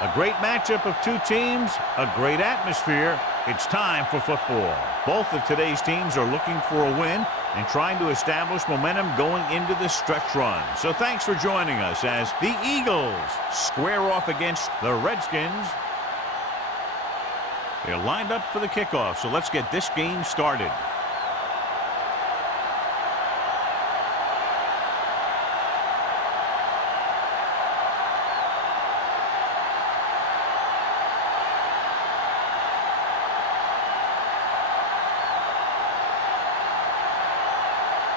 A great matchup of two teams, a great atmosphere. It's time for football. Both of today's teams are looking for a win and trying to establish momentum going into the stretch run. So thanks for joining us as the Eagles square off against the Redskins. They're lined up for the kickoff, so let's get this game started.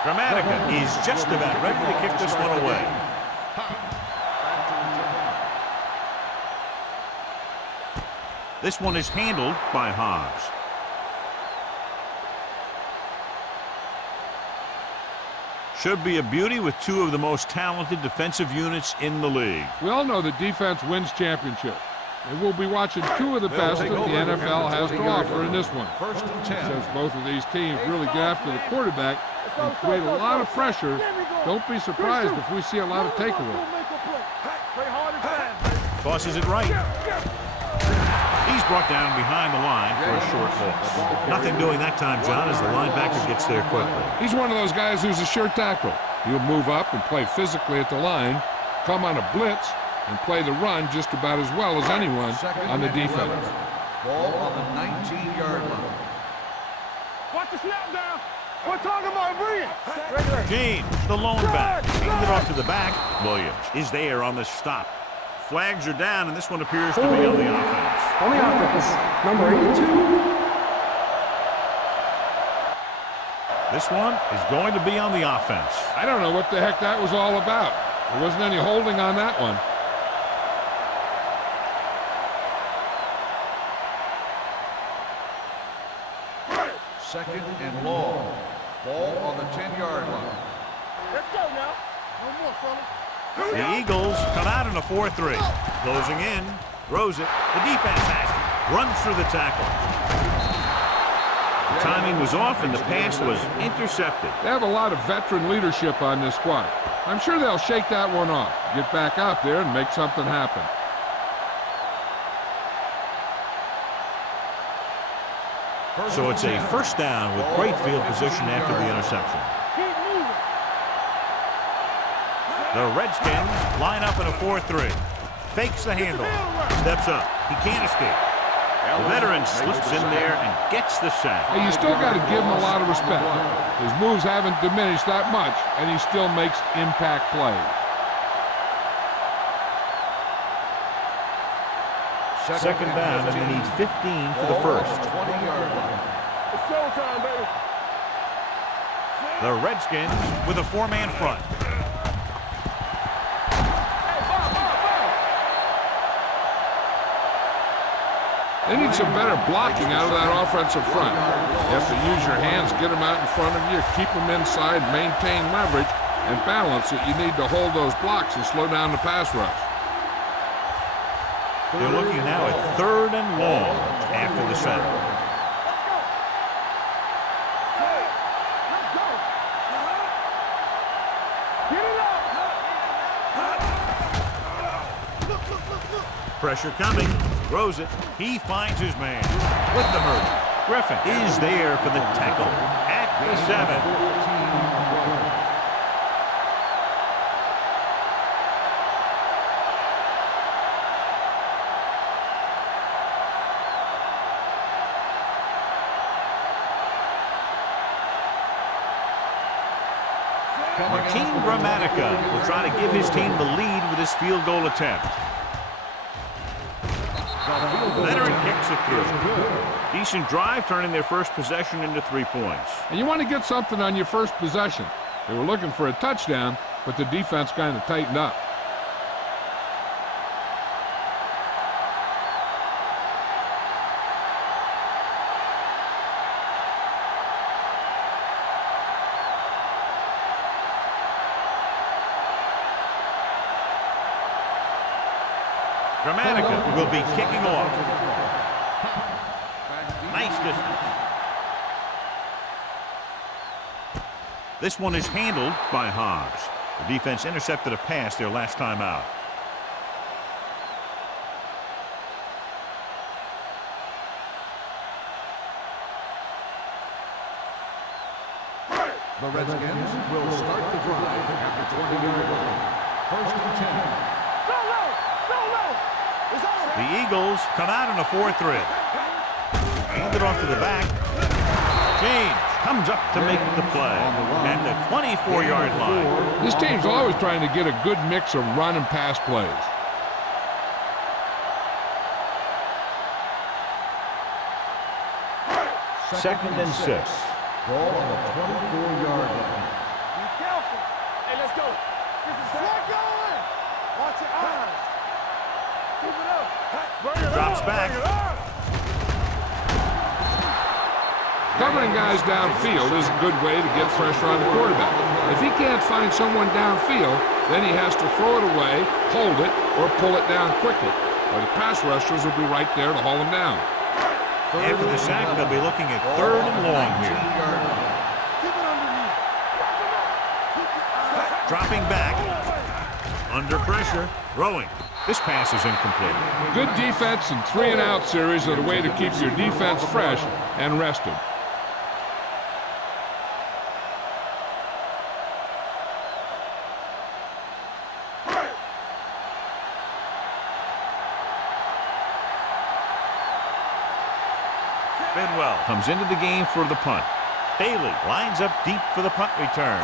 Gramatica is just about ready to kick this one away. This one is handled by Hobbs. Should be a beauty with two of the most talented defensive units in the league. We all know that defense wins championships. And we'll be watching two of the best that the NFL has to offer in this one. Since both of these teams really get after the quarterback and create a lot of pressure, don't be surprised if we see a lot of takeaways. Tosses it right. He's brought down behind the line for a short loss. Nothing doing that time, John, as the linebacker gets there quickly. He's one of those guys who's a sure tackle. He'll move up and play physically at the line, come on a blitz, and play the run just about as well as anyone on the defense. Ball on the 19-yard line. Watch the snap down. We're talking about bringing. James, the lone back, handed off to the back. Williams is there on the stop. Flags are down, and this one appears to be on the offense. On the offense, number 82. This one is going to be on the offense. I don't know what the heck that was all about. There wasn't any holding on that one. Second and long. Ball on the 10-yard line. Let's go now. No more, fella. The Eagles come out in a 4-3. Closing in, throws it. The defense has it. Runs through the tackle. The timing was off and the pass was intercepted. They have a lot of veteran leadership on this squad. I'm sure they'll shake that one off, get back out there and make something happen. So it's a first down with great field position after the interception. The Redskins line up in a 4-3. Fakes the handle. Steps up. He can't escape. The veteran slips in there and gets the sack. Hey, you still got to give him a lot of respect. His moves haven't diminished that much, and he still makes impact plays. Second down, and they need 15 for the first. It's showtime, baby. The Redskins with a four-man front. They need some better blocking out of that offensive front. You have to use your hands, get them out in front of you, keep them inside, maintain leverage, and balance it. You need to hold those blocks and slow down the pass rush. They're looking now at third and long after the set. Pressure coming. Throws it. He finds his man with the murder. Griffin is there for the tackle at the 7. Martin Gramatica will try to give his team the lead with his field goal attempt. Veteran kicks it through. Decent drive, turning their first possession into 3 points. And you want to get something on your first possession. They were looking for a touchdown, but the defense kind of tightened up. Gramatica will be kicking off. Nice distance. This one is handled by Hobbs. The defense intercepted a pass their last time out. The Redskins will start the drive at the 20-yard line. First and 10. The Eagles come out in a 4-3. Hand it off to the back. James comes up to make the play at the 24-yard line. This team's always trying to get a good mix of run and pass plays. Second and 6. Ball on the 24-yard line. Be careful. Hey, let's go. This is not going. Watch your eyes. Keep it up. Bring it Drops up. back. Bring it up. Covering guys downfield is a good way to get pressure on the quarterback. If he can't find someone downfield, then he has to throw it away, hold it, or pull it down quickly. Or the pass rushers will be right there to haul him down. After the sack, they'll be looking at 3rd and long here. Keep it underneath. Dropping back. Under pressure. Throwing. This pass is incomplete. Good defense and 3-and-out series are the way to keep your defense fresh and rested. Bidwell comes into the game for the punt. Bailey lines up deep for the punt return.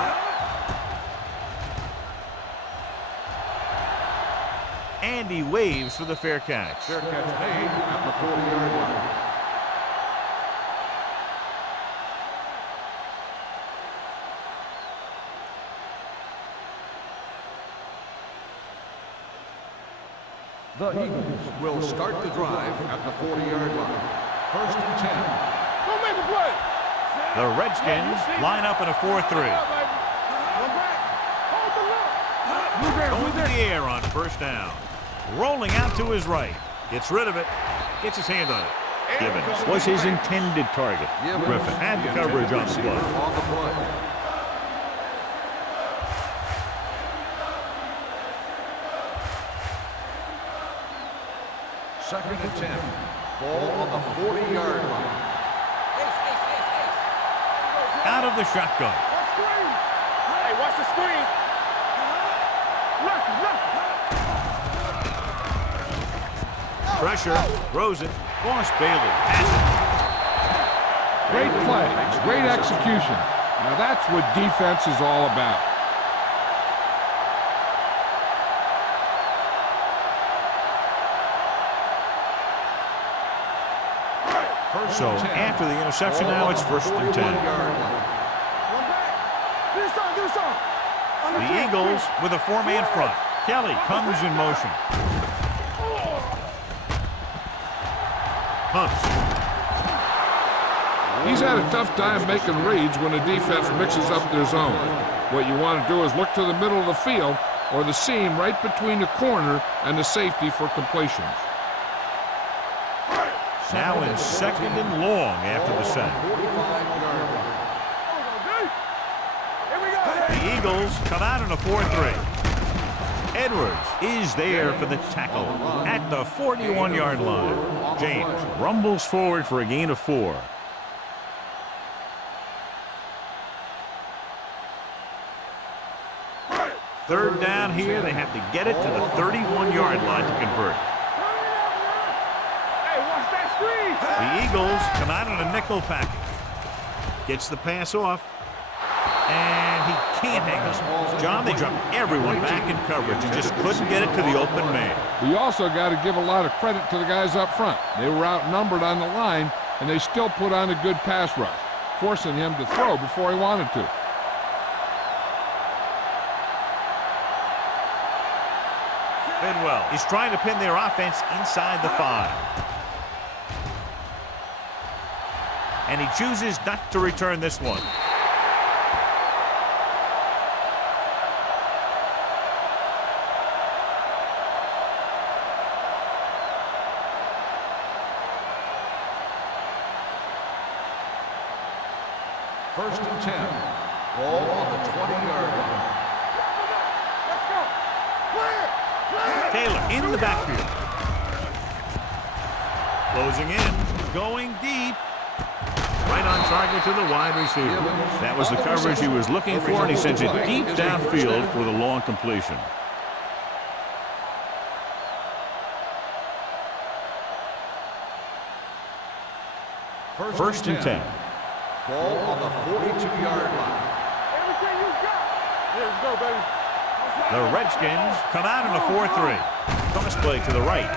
And he waves for the fair catch. Fair catch made at the 40-yard line. The Eagles will start the drive at the 40-yard line. First and 10. Go make a play. The Redskins line up in a 4-3. Go back. Hold the look. Going to the air on first down. Rolling out to his right. Gets rid of it. Gets his hand on it. Gibbons was his intended target. Griffin had the coverage on the play. On the play. Second and 10. Ball on the 40-yard line. Out of the shotgun. Watch screen. Hey, watch the screen. Look. Pressure. Throws it. Lost Bailey. Has Great play, great execution. Now that's what defense is all about. it. So after the interception now, it's first and 10. One back. Do something. The Eagles with a 4-man front. Kelly comes in motion. Hunts. He's had a tough time making reads when the defense mixes up their zone. What you want to do is look to the middle of the field or the seam right between the corner and the safety for completions. Now in second and long after the sack. The Eagles come out in a 4-3. Edwards is there for the tackle at the 41-yard line. James rumbles forward for a gain of 4. Third down here, they have to get it to the 31-yard line to convert. Hey, watch that screen. The Eagles come out in a nickel package. Gets the pass off. And he can't hang on. John, they dropped everyone back in coverage and just couldn't get it to the open man. We also got to give a lot of credit to the guys up front. They were outnumbered on the line, and they still put on a good pass rush, forcing him to throw before he wanted to. Bidwell is trying to pin their offense inside the 5. And he chooses not to return this one. First and 10. Ball on the 20-yard line. Let's go. Clear. Taylor in the backfield. Closing in. Going deep. Right on target to the wide receiver. That was the coverage he was looking for, and he sends it deep downfield for the long completion. First and 10. Ball on the 42-yard line. Everything you got. Yeah, let's go, baby. The Redskins come out in a 4-3. Toss play to the right.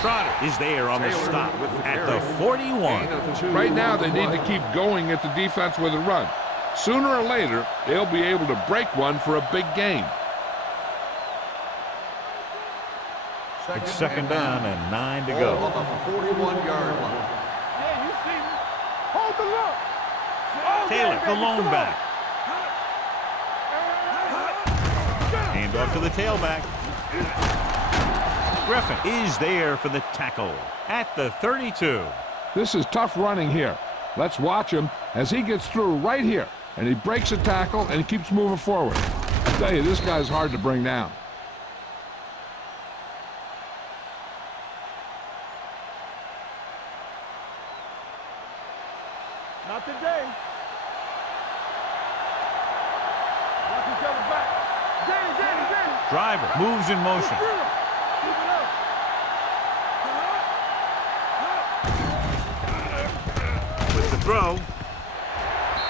Trotter is there on the stop at the 41. Right now, they need to keep going at the defense with a run. Sooner or later, they'll be able to break one for a big gain. It's second down and 9 to go. On the 41-yard line. Yeah, you see me. Hold the look. Taylor, the lone back. Hand off to the tailback. Griffin is there for the tackle at the 32. This is tough running here. Let's watch him as he gets through right here. And he breaks a tackle and he keeps moving forward. I tell you, this guy's hard to bring down. Not today. Watch each other back. Danny. Driver moves in motion. Keep it up. With the throw.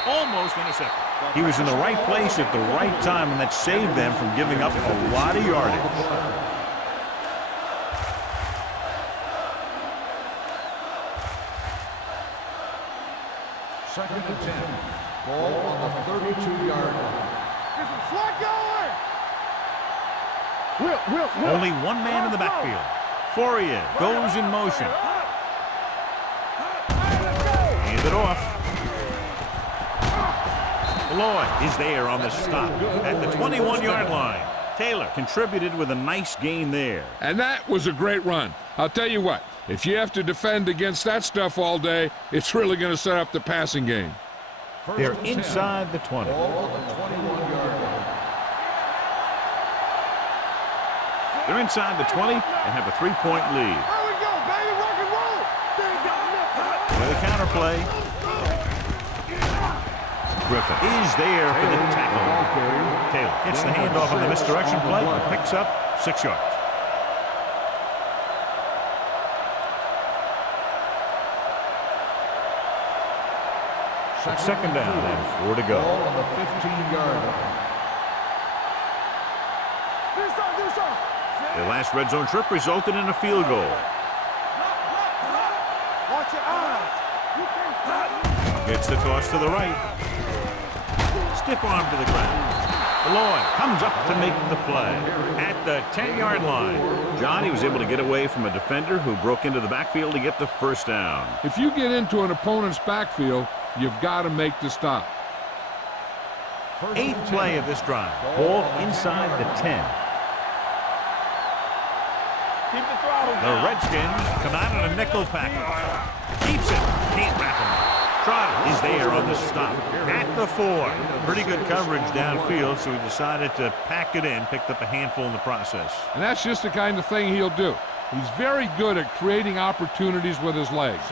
Almost intercepted. He was in the right place at the right time, and that saved them from giving up a lot of yardage. Second and 10. Ball on the 32-yard line. There's some slot going. Will. Only one man in the backfield. Fourier goes in motion. Hand it off. Lloyd is there on the stop at the 21-yard line. Taylor contributed with a nice gain there. And that was a great run. I'll tell you what, if you have to defend against that stuff all day, it's really going to set up the passing game. They're inside the 20. Ball on the 21-yard line. They're inside the 20 and have a 3-point lead. There we go, baby. Rock and roll. There you go. With a counterplay. Griffin is there for the tackle. Taylor gets the handoff on the misdirection play and picks up 6 yards. Second down and 4 to go. Ball on the 15-yard line. Do something. Their last red zone trip resulted in a field goal. Watch your eyes. You can't stop. Gets the toss to the right. Stiff arm to the ground. Lloyd comes up to make the play at the 10-yard line. Johnny was able to get away from a defender who broke into the backfield to get the first down. If you get into an opponent's backfield, you've got to make the stop. 8th play of this drive. Ball inside the 10. Keep the throttle The down. Redskins come out in a nickel package. Keeps it. Can't wrap him up. Trotter is there on the stop at the 4. Pretty good coverage downfield, so he decided to pack it in, picked up a handful in the process. And that's just the kind of thing he'll do. He's very good at creating opportunities with his legs.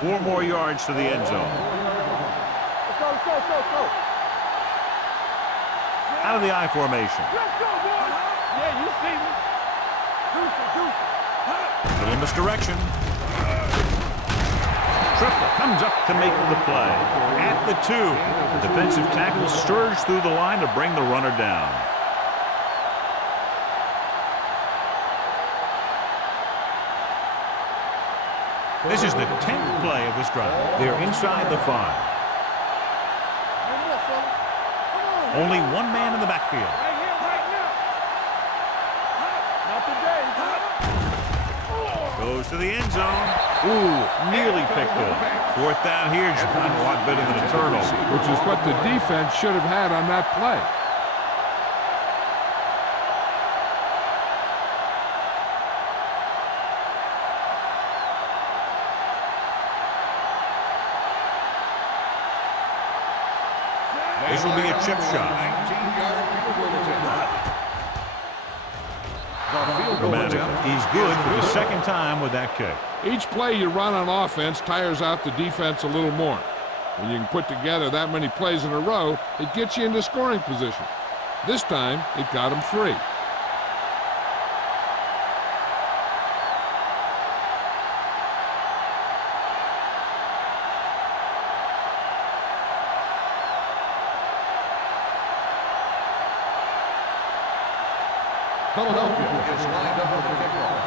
4 more yards to the end zone. Let's go. Out of the I formation. Let's go, boys. Yeah, you see me. Deuce. Little misdirection. Triple comes up to make the play. At the 2. The defensive tackle surged through the line to bring the runner down. This is the 10th play of this drive. They're inside the 5. One more, fella. Come on. Only one man in the backfield. Right here, right now. Not today. Goes to the end zone. Ooh, nearly picked off. 4th down here, just a lot better than a turnover. Which is what the defense should have had on that play. This will be a chip shot. 19-yard field goal attempt. The field goal attempt. He's good for the second time with that kick. Each play you run on offense tires out the defense a little more. When you can put together that many plays in a row, it gets you into scoring position. This time, it got him 3. Philadelphia is lined up for the kickoff.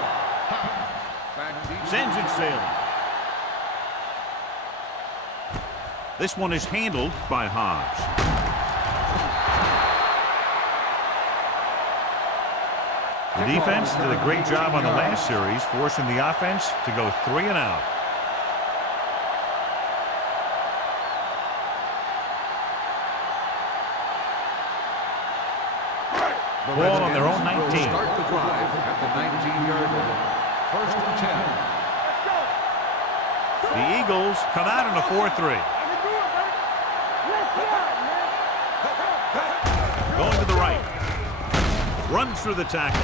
Back deep. Sends it sailing. This one is handled by Hobbs. The defense did a great job on the last series, forcing the offense to go 3 and out. Ball on their own 19. Will start the drive at the 19-yard line. 1st and 10. The Eagles come out in a 4-3. Going to the right. Runs through the tackle.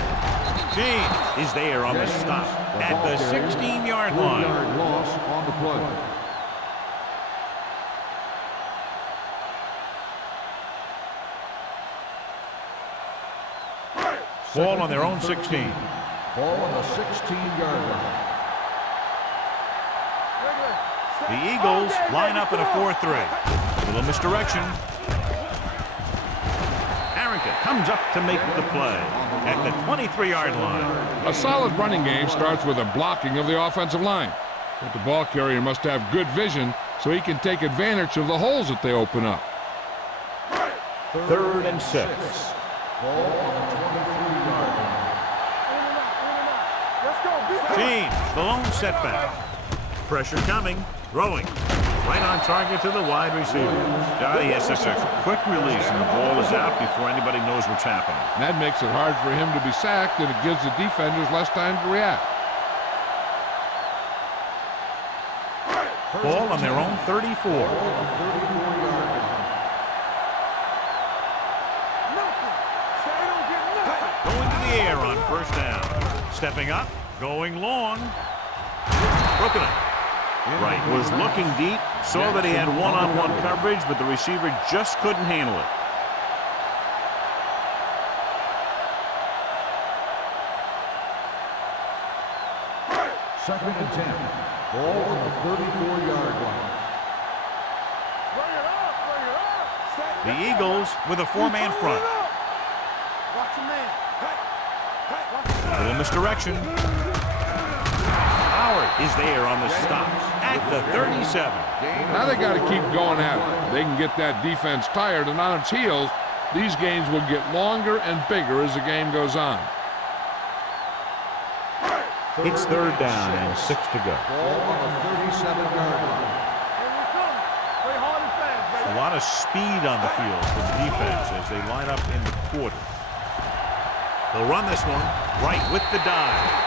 James is there on the stop at the 16-yard line. 3-yard loss on the play. Ball on their own 16. Ball on the 16-yard line. The Eagles line up in a 4-3. Little misdirection. Harrington comes up to make the play at the 23-yard line. A solid running game starts with a blocking of the offensive line. But the ball carrier must have good vision so he can take advantage of the holes that they open up. 3rd and 6. Ball on the 23-yard line. James, the lone setback. Pressure coming, throwing. Right on target to the wide receiver. He has such a quick release, and the ball is out before anybody knows what's happening. And that makes it hard for him to be sacked, and it gives the defenders less time to react. Ball on their own 34. Going to the air on 1st down. Stepping up, going long. Broken up. Right, was looking deep, saw that he had one-on-one coverage, but the receiver just couldn't handle it. Second and 10. Ball on the 34-yard line. The Eagles with a 4-man front. A little misdirection. Howard is there on the stop at the 37. Now they got to keep going at it. They can get that defense tired and on its heels. These games will get longer and bigger as the game goes on. It's 3rd down and 6 to go. Ball on the 37-yard line. A lot of speed on the field for the defense as they line up in the quarter. They'll run this one right with the dive.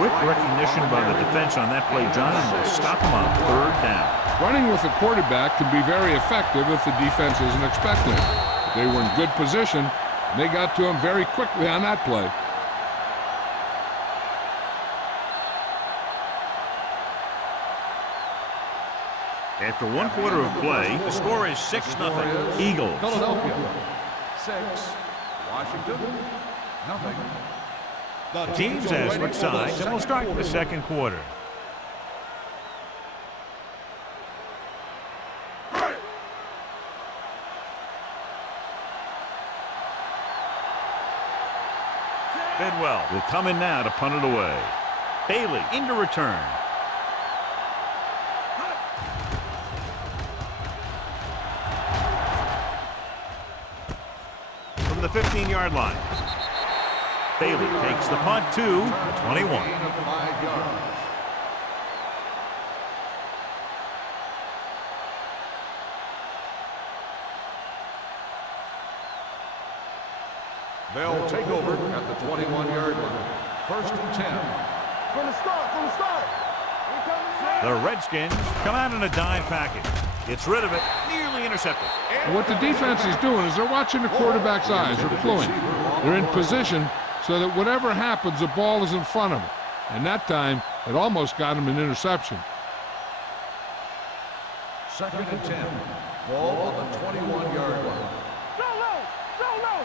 Quick recognition by the defense on that play, John, and will stop him on 3rd down. Running with the quarterback can be very effective if the defense isn't expecting it. They were in good position, and they got to him very quickly on that play. After 1 quarter of play, the score is 6-0 Eagles. Philadelphia 6, Washington nothing. The teams have switched sides, and we'll start the 2nd quarter. Bidwell will come in now to punt it away. Bailey into return. From the 15-yard line. Bailey takes the punt to the 21. Gain of 5 yards. They'll take over at the 21-yard line. 1st and 10. From the start. The Redskins come out in a dime package. Gets rid of it, nearly intercepted. And what the defense is doing is they're watching the quarterback's eyes. They're pulling. They're in position, so that whatever happens, the ball is in front of him. And that time, it almost got him an interception. 2nd and 10. Ball on the 21-yard line. Go low! Go low!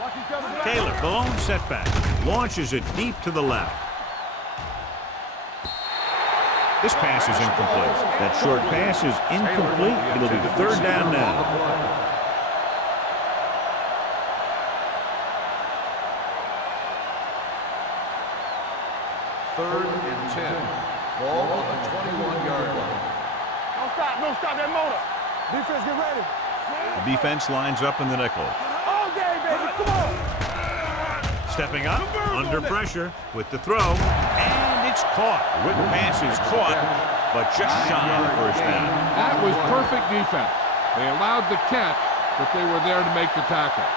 Watch each other's back. Taylor, the lone setback, launches it deep to the left. This pass is incomplete. That short pass is incomplete. It'll be 3rd down now. 3rd and 10. Ball on the 21-yard line. Don't stop! Don't stop that motor! Defense, get ready! The defense lines up in the nickel. All day, baby! Come on! Stepping up, under pressure, with the throw, and it's caught. Witten pass is caught, but just shy of the 1st down. That was perfect defense. They allowed the catch, but they were there to make the tackle.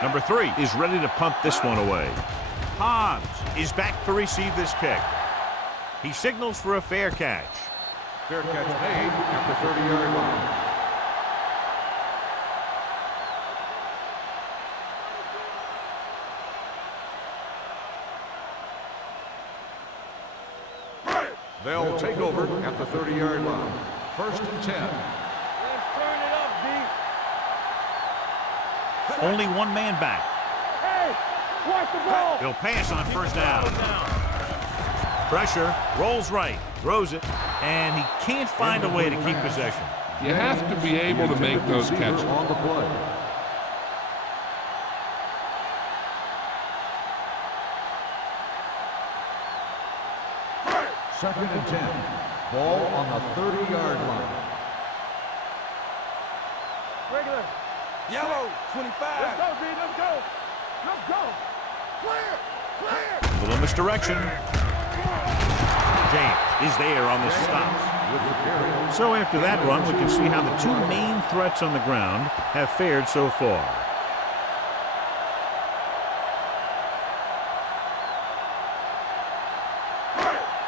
Number 3 is ready to punt this one away. Hobbs is back to receive this kick. He signals for a fair catch. Fair catch made at the 30-yard line. They'll take over at the 30-yard line. 1st and 10. Let's turn it up, D. Only one man back. Hey! Watch the ball! He'll pass on 1st down. Pressure, rolls right, throws it, and he can't find a way to keep possession. You have to be able to make those catches. On the play. Second and 10. Ball on the 30-yard line. Regular. Yellow. 25. Let's go, D. Let's go. Let's go. Clear. Clear. Little misdirection. James is there on the stop. So after that run, we can see how the 2 main threats on the ground have fared so far.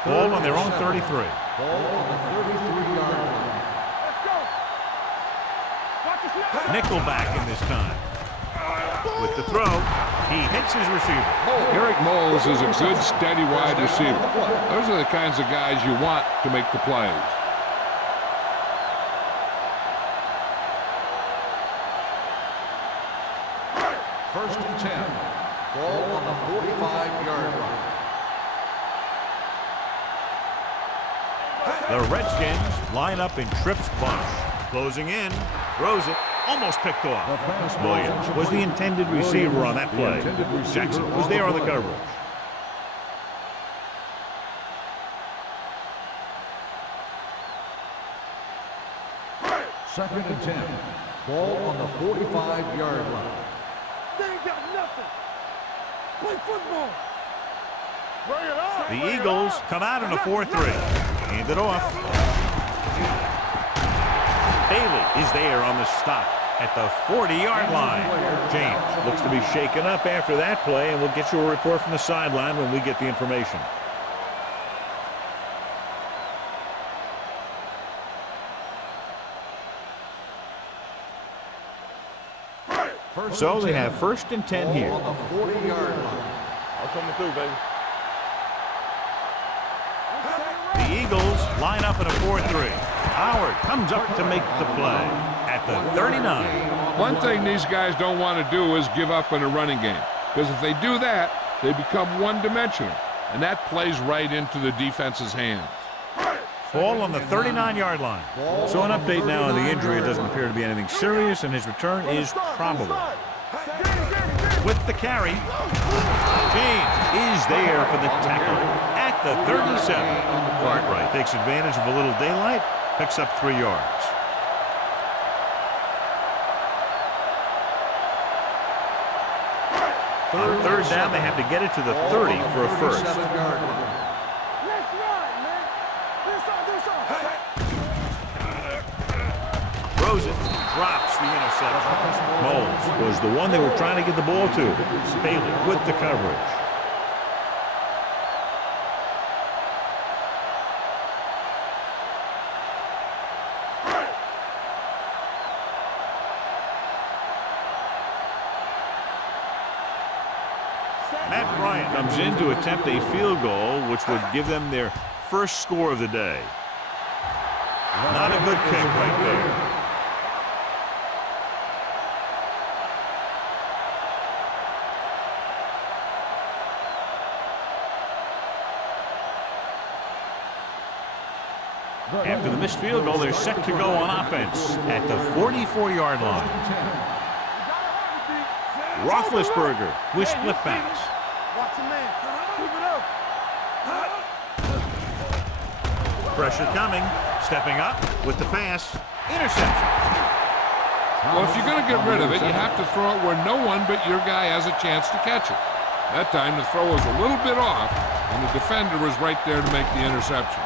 Ball on their own 33. Ball on the 33-yard line. Let's go. Watch the snap. Nickelback in this time. With the throw, he hits his receiver. Eric Moles is a good, steady wide receiver. Those are the kinds of guys you want to make the plays. First and 10. Ball on the 45-yard line. The Redskins line up in trips bunch. Closing in, throws it, almost picked off. Williams was the intended receiver on that play. Jackson was there on the coverage. Second and 10. Ball on the 45-yard line. They ain't got nothing. Play football. Bring it on. The Eagles come out in a 4-3. Hand it off. Bailey is there on the stop at the 40-yard line. James looks to be shaken up after that play, and we'll get you a report from the sideline when we get the information. So they have 1st and 10 here. On the 40-yard line. I'm coming through, baby. The Eagles line up in a 4-3. Howard comes up to make the play at the 39. One thing these guys don't want to do is give up in a running game, because if they do that, they become one-dimensional, and that plays right into the defense's hands. Ball on the 39-yard line. So an update now on the injury. It doesn't appear to be anything serious, and his return is probable. With the carry, James is there for the tackle at the 37. Cartwright takes advantage of a little daylight, picks up 3 yards. On 3rd down, they have to get it to the 30 for a first. Let's run, man. Throws it, drops the interception. Moles was the one they were trying to get the ball to. Bailey with the coverage. Matt Bryant comes in to attempt a field goal, which would give them their first score of the day. Not a good kick right there. After the missed field goal, they're set to go on offense at the 44-yard line. Roethlisberger with split pass. Watch your man. Keep it up. Pressure coming. Stepping up with the pass. Interception. Well, if you're going to get rid of it, you have to throw it where no one but your guy has a chance to catch it. That time, the throw was a little bit off, and the defender was right there to make the interception.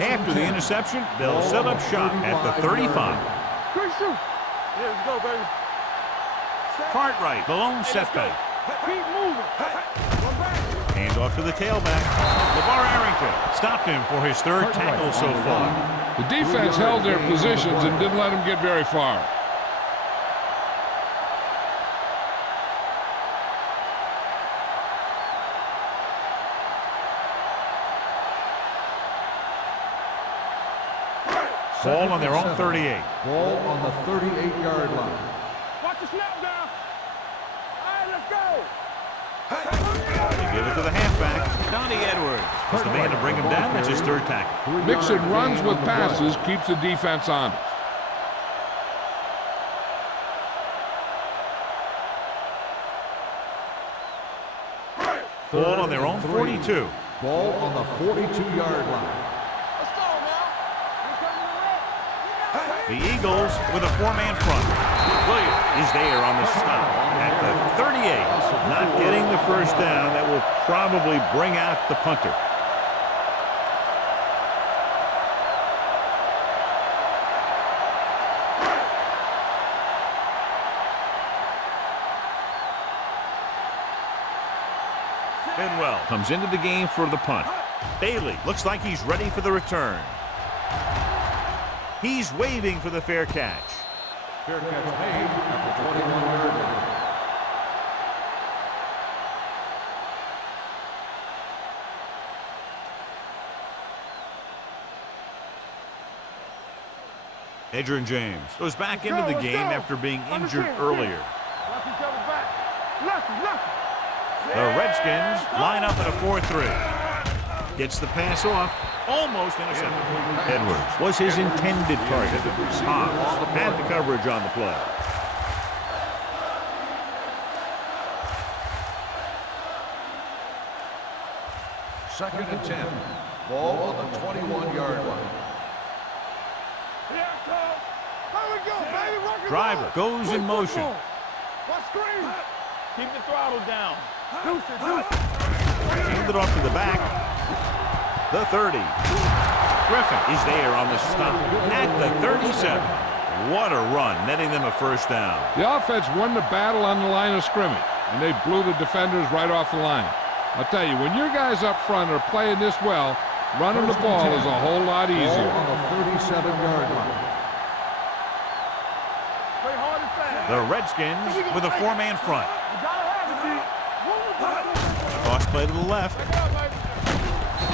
After the interception, they'll set up shop at the 35. Quick shoot. Yeah, let's go, baby. Cartwright, the lone setback. Keep moving. Run back. Hands off to the tailback. LeVar Arrington stopped him for his third tackle so far. The defense held their positions and didn't let them get very far. Ball on their own 38. Ball on the 38-yard line. Watch the snap down. All right, let's go. They give it to the halfback. Donnie Edwards is the man to bring him down. That's his third tackle. Mixing runs with passes keeps the defense honest. Ball on their own 42. Ball on the 42-yard line. Let's go now. Here comes the red. The Eagles with a four-man front. Williams is there on the stop at the 38. Not getting the first down. That will probably bring out the punter. Benwell comes into the game for the punt. Bailey looks like he's ready for the return. He's waving for the fair catch. Fair catch made at the 21-yard line. Adrian James goes back into the game after being injured earlier. Watch each other back. Lucky. The Redskins line up at a 4-3. Gets the pass off. Almost intercepted. Edwards was his intended target. Hobbs had the coverage on the play. Second and 10. Ball on the 21-yard line. Here it comes. There we go, baby. Rock and Driver roll. goes in motion. Watch screen. Keep the throttle down. Deuce it. Handed off to the back. The 30. Griffin is there on the stop at the 37. What a run, netting them a first down. The offense won the battle on the line of scrimmage, and they blew the defenders right off the line. I'll tell you, when your guys up front are playing this well, running the ball is a whole lot easier. Ball on the 37-yard line. Play hard and fast. The Redskins with a four-man front. You gotta have it, D. Toss play to the left.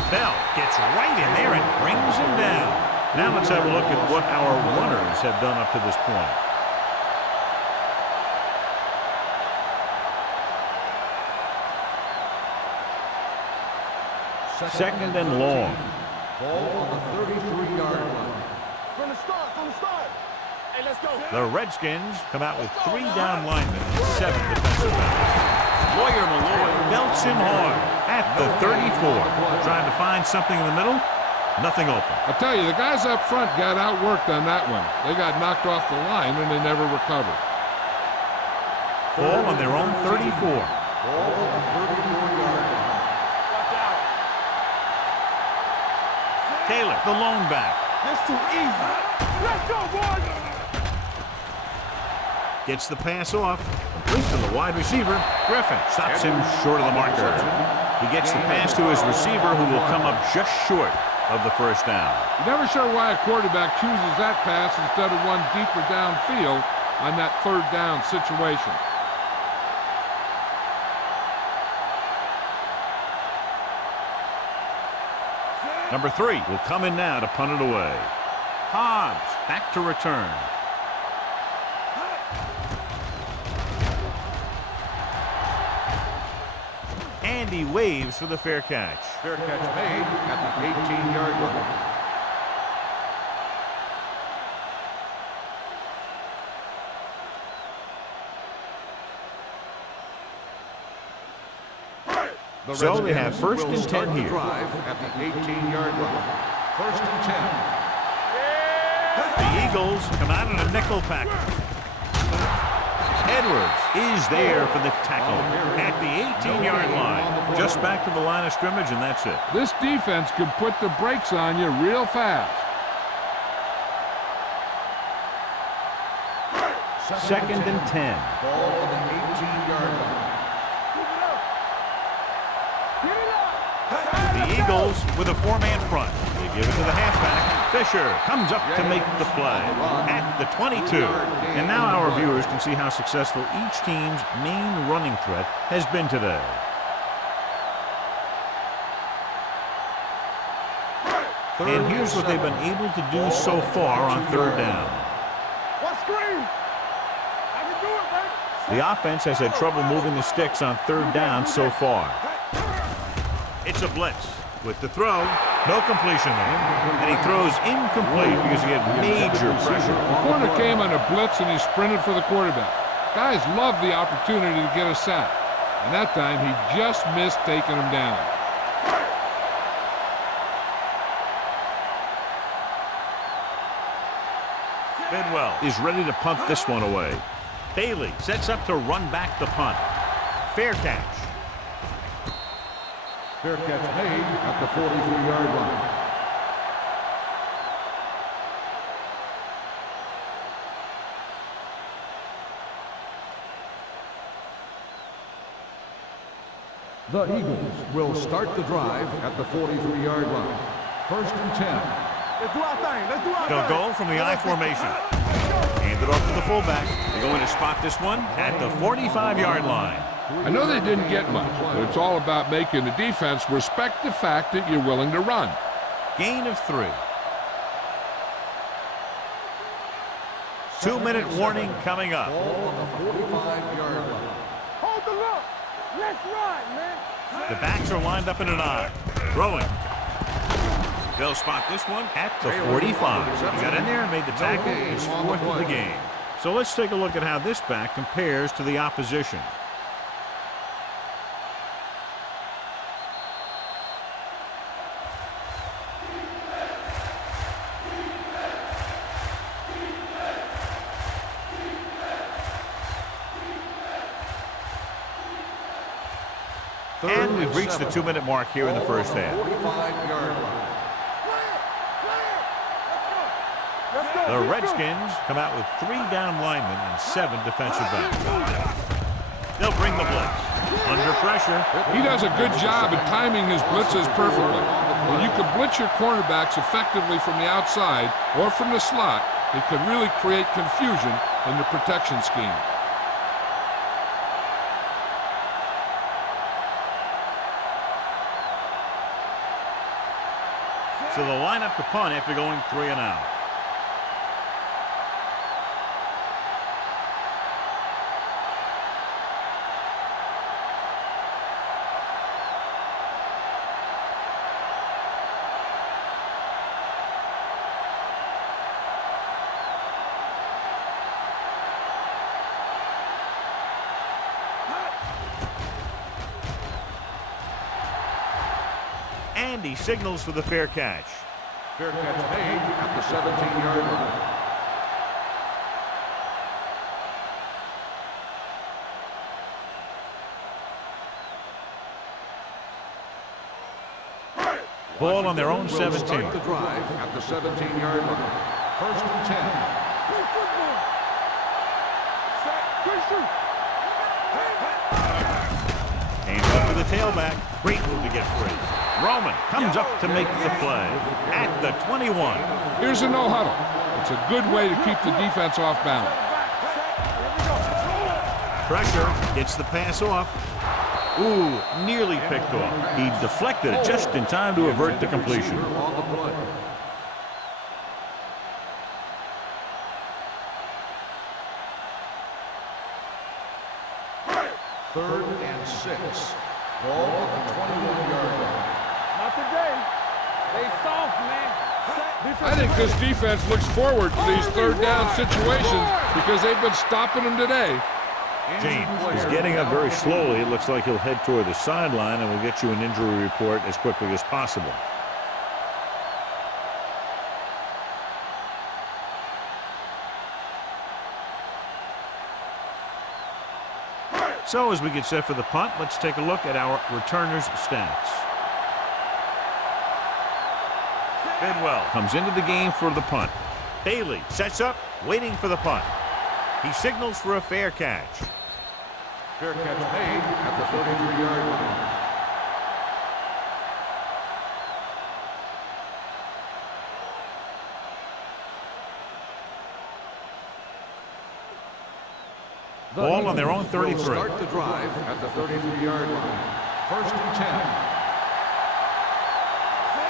Bell gets right in there and brings him down. Now let's have a look at what our runners have done up to this point. Second and long. Ball on the 33-yard line. From the start. Hey, let's go. The Redskins come out with 3 down linemen and 7 defensive backs. Lawyer Malloy belts him hard at the 34. Trying to find something in the middle. Nothing open. I'll tell you, the guys up front got outworked on that one. They got knocked off the line and they never recovered. Ball on their own 34. Ball on the 34-yard line. Watch out. Taylor, the lone back. That's too easy. Let's go, boys. Gets the pass off. Complete to the wide receiver. Griffin stops him short of the marker. He gets the pass to his receiver, who will come up just short of the first down. You're never sure why a quarterback chooses that pass instead of one deeper downfield on that third down situation. Number 3 will come in now to punt it away. Hobbs back to return. And he waves for the fair catch. Fair catch made at the 18-yard line. So they have first and 10 here. Drive at the 18-yard line. First and 10. The Eagles come out in a nickel package. Edwards is there for the tackle at the 18-yard line. Just back to the line of scrimmage, and that's it. This defense can put the brakes on you real fast. Second and 10. Ball on the 18-yard line. The Eagles with a 4-man front. They give it to the halfback. Fisher comes up to make the play at the 22. And now our viewers can see how successful each team's main running threat has been today. And here's what they've been able to do so far on third down. What screen? I can do it, man. The offense has had trouble moving the sticks on third down so far. It's a blitz with the throw. No completion there. And he throws incomplete because he had major pressure. The corner came on a blitz and he sprinted for the quarterback. Guys love the opportunity to get a sack. And that time he just missed taking him down. Bidwell is ready to punt this one away. Bailey sets up to run back the punt. Fair catch. Fair catch made at the 43-yard line. The Eagles will start the drive at the 43-yard line. First and 10. Let's do our thing. Let's do our They'll thing. go from the I formation. Hand it off to the fullback. They're going to spot this one at the 45-yard line. I know they didn't get much, but it's all about making the defense respect the fact that you're willing to run. Gain of 3. 2-minute warning coming up. Ball on the 45-yard line. Hold the look. Let's run, man. The backs are lined up in an I. Throwing. They'll spot this one at the 45. He got in there and made the tackle. His 4th of the game. So let's take a look at how this back compares to the opposition. And we've reached the 2-minute mark here in the first half. 45-yard line. The Redskins come out with 3 down linemen and 7 defensive backs. They'll bring the blitz. Under pressure. He does a good job at timing his blitzes perfectly. When you can blitz your cornerbacks effectively from the outside or from the slot, it can really create confusion in the protection scheme. So they'll line up to punt after going 3 and out. And he signals for the fair catch. Fair catch made at the 17-yard line. Ball on their own 17. Start the drive at the 17-yard line. First and 10. Play football. Set. Quick shoot. Hands up for the tailback. Great move to get free. Roman comes up to make the play at the 21. Here's a no huddle. It's a good way to keep the defense off balance. Pressure gets the pass off. Ooh, nearly picked off. He deflected it just in time to avert the completion. On the play. Third and 6. Ball at the 21-yard line. Not today. They soft, man. I think this defense looks forward to these third down situations because they've been stopping them today. James is getting up very slowly. It looks like he'll head toward the sideline, and we'll get you an injury report as quickly as possible. So as we get set for the punt, let's take a look at our returners' stats. Bidwell comes into the game for the punt. Bailey sets up, waiting for the punt. He signals for a fair catch. Fair catch made at the 33-yard line. Ball on their own 33. Will start the drive at the 33-yard line. First and 10.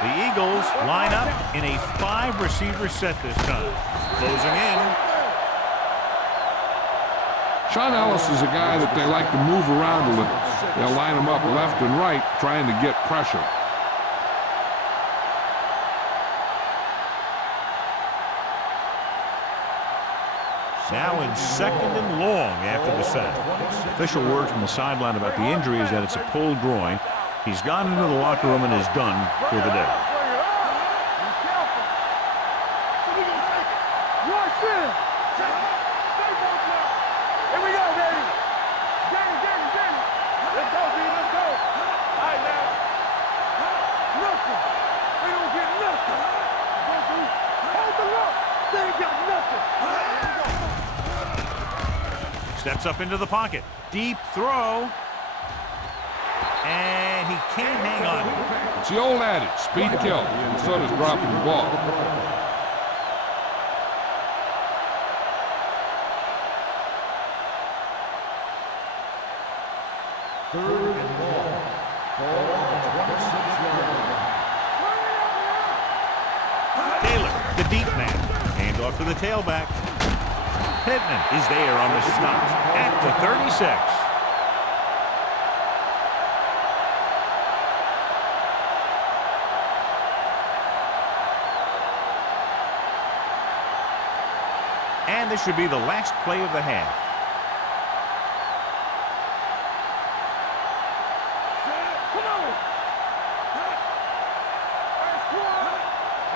The Eagles line up in a 5-receiver set this time. Closing in. Sean Ellis is a guy that they like to move around a little. They'll line him up left and right, trying to get pressure. Now in second and long after the set. Official word from the sideline about the injury is that it's a pulled groin. He's gone into the locker room and is done for the day. Here we go, baby. Danny. Let's go, B. Let's go. All right, now. Nothing. They don't get nothing. Hold the look. They ain't got nothing. Steps up into the pocket. Deep throw. And he can't hang on to it. It's the old adage, speed kills, and so does dropping the ball. Third and long. Ball on the 26-yard line. Taylor, the deep man. Hand off to the tailback. Pittman is there on the stop at the 36. And this should be the last play of the half.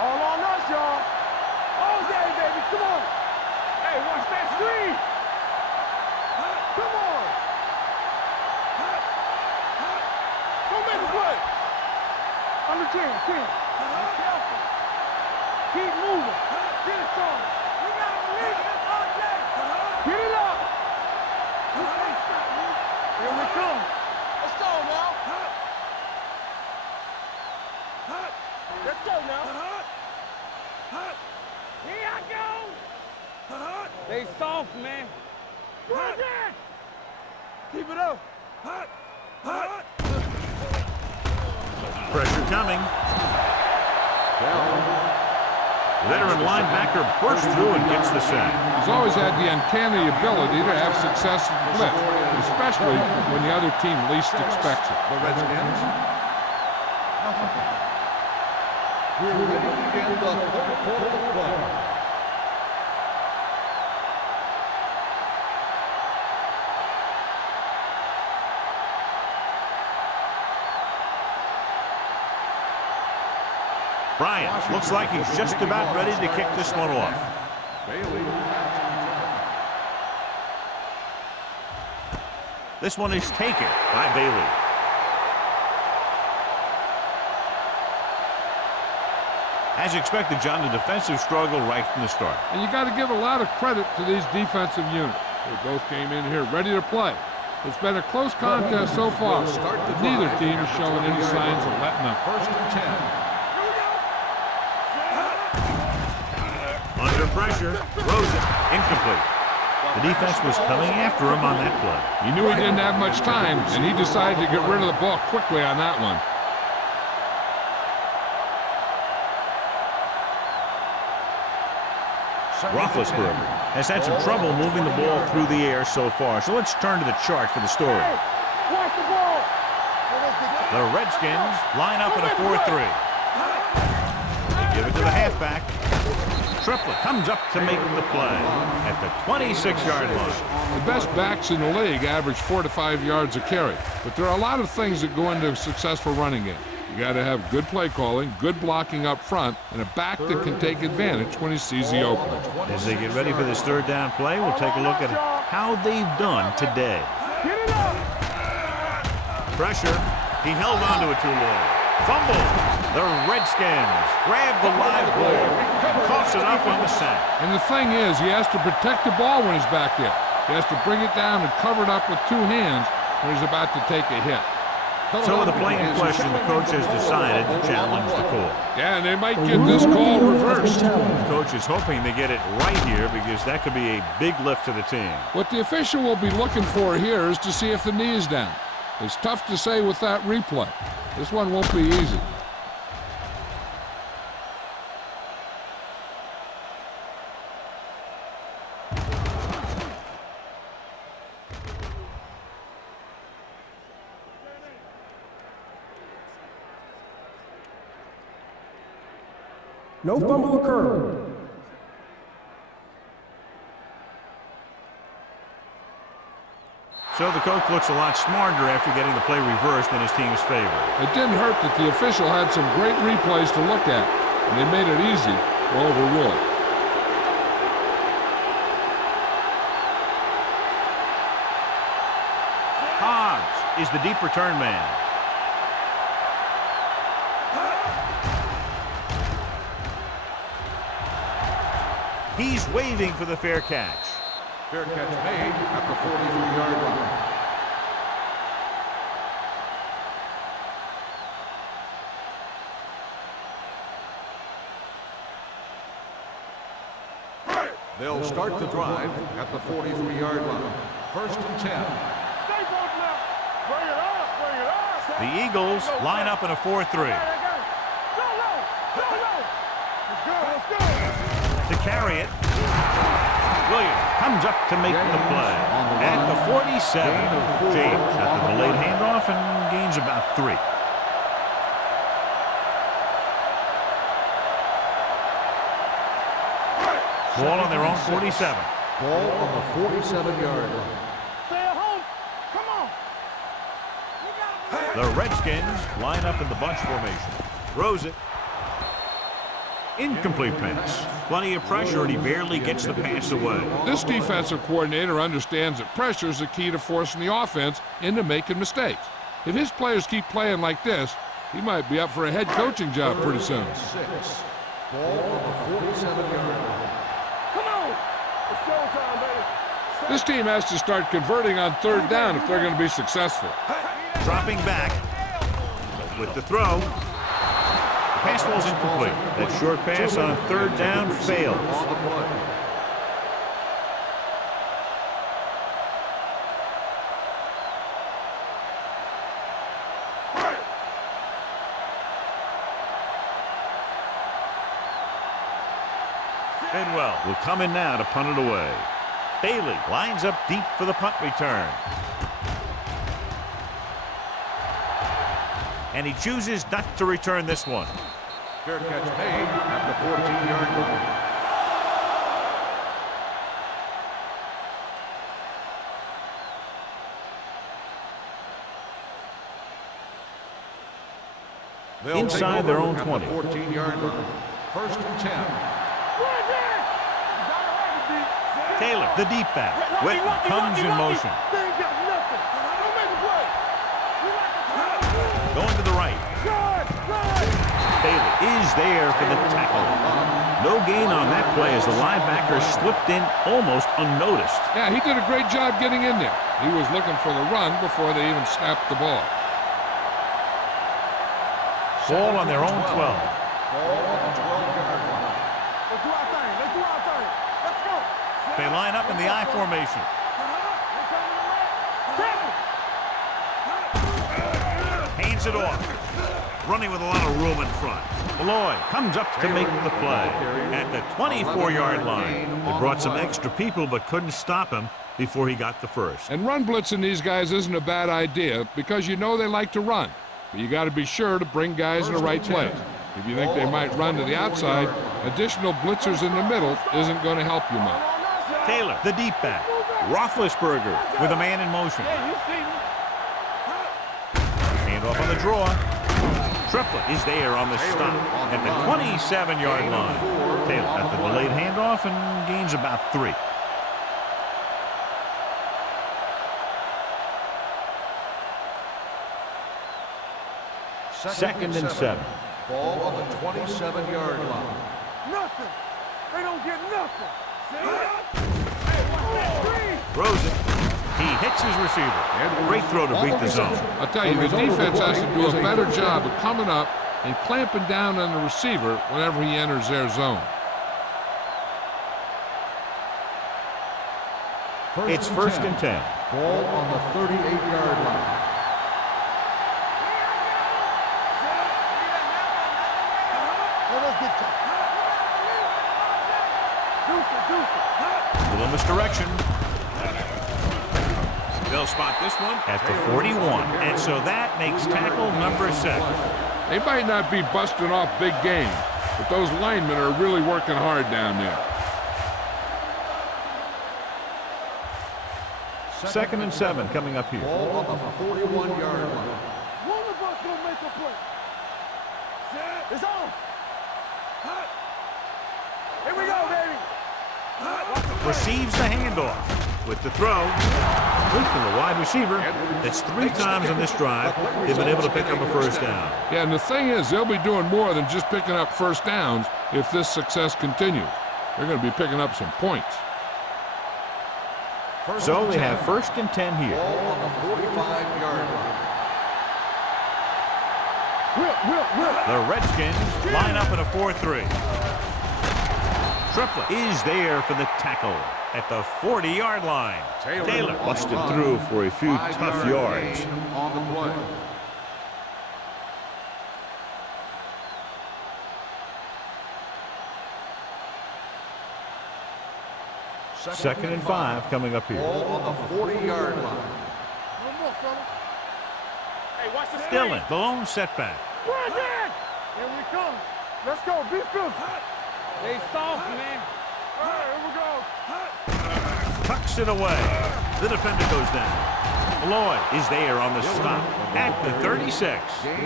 All on us, y'all. All day, baby. Come on. Hey, watch that screen. Come on. Don't make a play. Under 10. Be careful. Keep moving. Get it started. We got to believe it. All day. Get it up. Here we come. Let's go now. Let's go now. Here I go. They soft, man. Right there. Keep it up. Pressure coming. Veteran linebacker bursts through and gets the sack. He's always had the uncanny ability to have success in the blitz, especially when the other team least expects it. The Redskins. We're ready to begin the third quarter of play. Bryant looks like he's just about ready to kick this one off. Bailey. This one is taken by Bailey. As expected, John, the defensive struggle right from the start. And you got to give a lot of credit to these defensive units. They both came in here ready to play. It's been a close contest so far. Neither team is showing any signs of letting up. First and 10. Under pressure, throws it, incomplete. The defense was coming after him on that play. He knew he didn't have much time, and he decided to get rid of the ball quickly on that one. Roethlisberger has had some trouble moving the ball through the air so far, so let's turn to the chart for the story. Watch the ball. The Redskins line up in a 4-3. They give it to the halfback. Triplett comes up to make the play at the 26-yard line. The best backs in the league average 4 to 5 yards a carry, but there are a lot of things that go into a successful running game. You got to have good play calling, good blocking up front, and a back that can take advantage when he sees the opening. As they get ready for this third down play, we'll take a look at how they've done today. Get it up. Pressure. He held on to it too long. Fumble. The Redskins grab the live ball and coughs it up on the sack. And the thing is, he has to protect the ball when he's back there. He has to bring it down and cover it up with 2 hands when he's about to take a hit. So with the play in question, the coach has decided to challenge the call. Yeah, and they might get this call reversed. The coach is hoping they get it right here because that could be a big lift to the team. What the official will be looking for here is to see if the knee is down. It's tough to say with that replay. This one won't be easy. No fumble occurred. So the coach looks a lot smarter after getting the play reversed in his team's favor. It didn't hurt that the official had some great replays to look at, and they made it easy to overrule it. Hobbs is the deep return man. He's waving for the fair catch. Fair catch made at the 43-yard line. They'll start the drive at the 43-yard line. First and 10. Stay both left. Bring it up. Bring it up. The Eagles line up in a 4-3. Go low. Go low. Let's go. Let's go. To carry it, Williams comes up to make the play at the 47. James got the delayed handoff and gains about 3. Ball on their own 47. Ball on the 47-yard line. Stay at home. Come on. The Redskins line up in the bunch formation. Throws it. Incomplete pass. Plenty of pressure, and he barely gets the pass away. This defensive coordinator understands that pressure is the key to forcing the offense into making mistakes. If his players keep playing like this, he might be up for a head coaching job pretty soon. 6. Ball on the 47-yard line. Come on. It's showtime, baby. This team has to start converting on third down if they're going to be successful. Dropping back. With the throw. The pass ball's incomplete. That short pass on third down fails. On the play. Bidwell will come in now to punt it away. Bailey lines up deep for the punt return. And he chooses not to return this one. Fair catch made at the 14-yard line. They'll Inside their own 20. 14-yard line. First and 10. Taylor, the deep back. Witten comes in motion. Going to the right. Bailey is there for the tackle. No gain on that play as the linebacker slipped in almost unnoticed. Yeah, he did a great job getting in there. He was looking for the run before they even snapped the ball. Ball on their own 12. Ball on the 12-yard line. Let's do our thing. Let's do our thing. Let's go. They line up in the I formation. Hands it off. Running with a lot of room in front. Malloy comes up to make the play at the 24-yard line. They brought some extra people but couldn't stop him before he got the first. And run blitzing these guys isn't a bad idea because you know they like to run. But you got to be sure to bring guys in the right place. If you think they might run to the outside, additional blitzers in the middle isn't going to help you much. Taylor, the deep back. Roethlisberger with a man in motion. Hand off on the draw. Triplett is there on the stop at the 27-yard line. Taylor at the delayed handoff and gains about 3. Second and 7. Ball on the 27-yard line. Nothing. They don't get nothing. Throws it. He hits his receiver. Great throw to beat the zone. I'll tell you, the defense has to do a better job of coming up and clamping down on the receiver whenever he enters their zone. It's first and 10. Ball on the 38-yard line. Little misdirection. They'll spot this one at the 41. And so that makes tackle number 7. They might not be busting off big game, but those linemen are really working hard down there. Second and 7 coming up here. Ball on the 41-yard line. One of us gonna make a play. It's on. Here we go, baby. Receives the handoff with the throw. Quick to the wide receiver. That's 3 times in this drive they've been able to pick up a first down. Yeah, and the thing is, they'll be doing more than just picking up first downs if this success continues. They're going to be picking up some points. So they have first and 10 here. Ball on the 45-yard line. The Redskins line up in a 4-3. Triplett is there for the tackle at the 40-yard line. Taylor busted through for a few tough yards. On the play. Second and 5 coming up here. Ball on the 40-yard line. Hey, watch the Dillon, the lone setback. Here we come. Let's go. Be physical. They soft, man. All right, here we go. Tucks it away. The defender goes down. Malloy is there on the stop at the 36.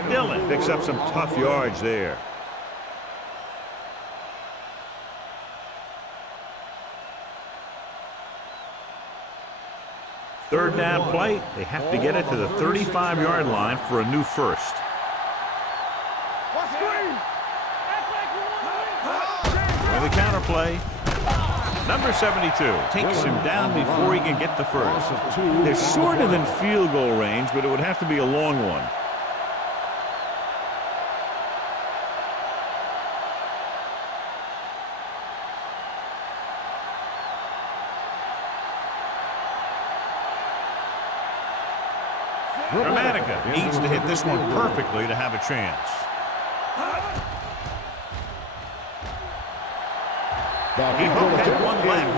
Dillon picks up some tough yards there. Third down play. They have to get it to the 35-yard line for a new first. With the counter play. Number 72 takes him down before he can get the first. They're sort of in field goal range, but it would have to be a long one. Dramatica needs to hit this one perfectly to have a chance. He hooked that one left.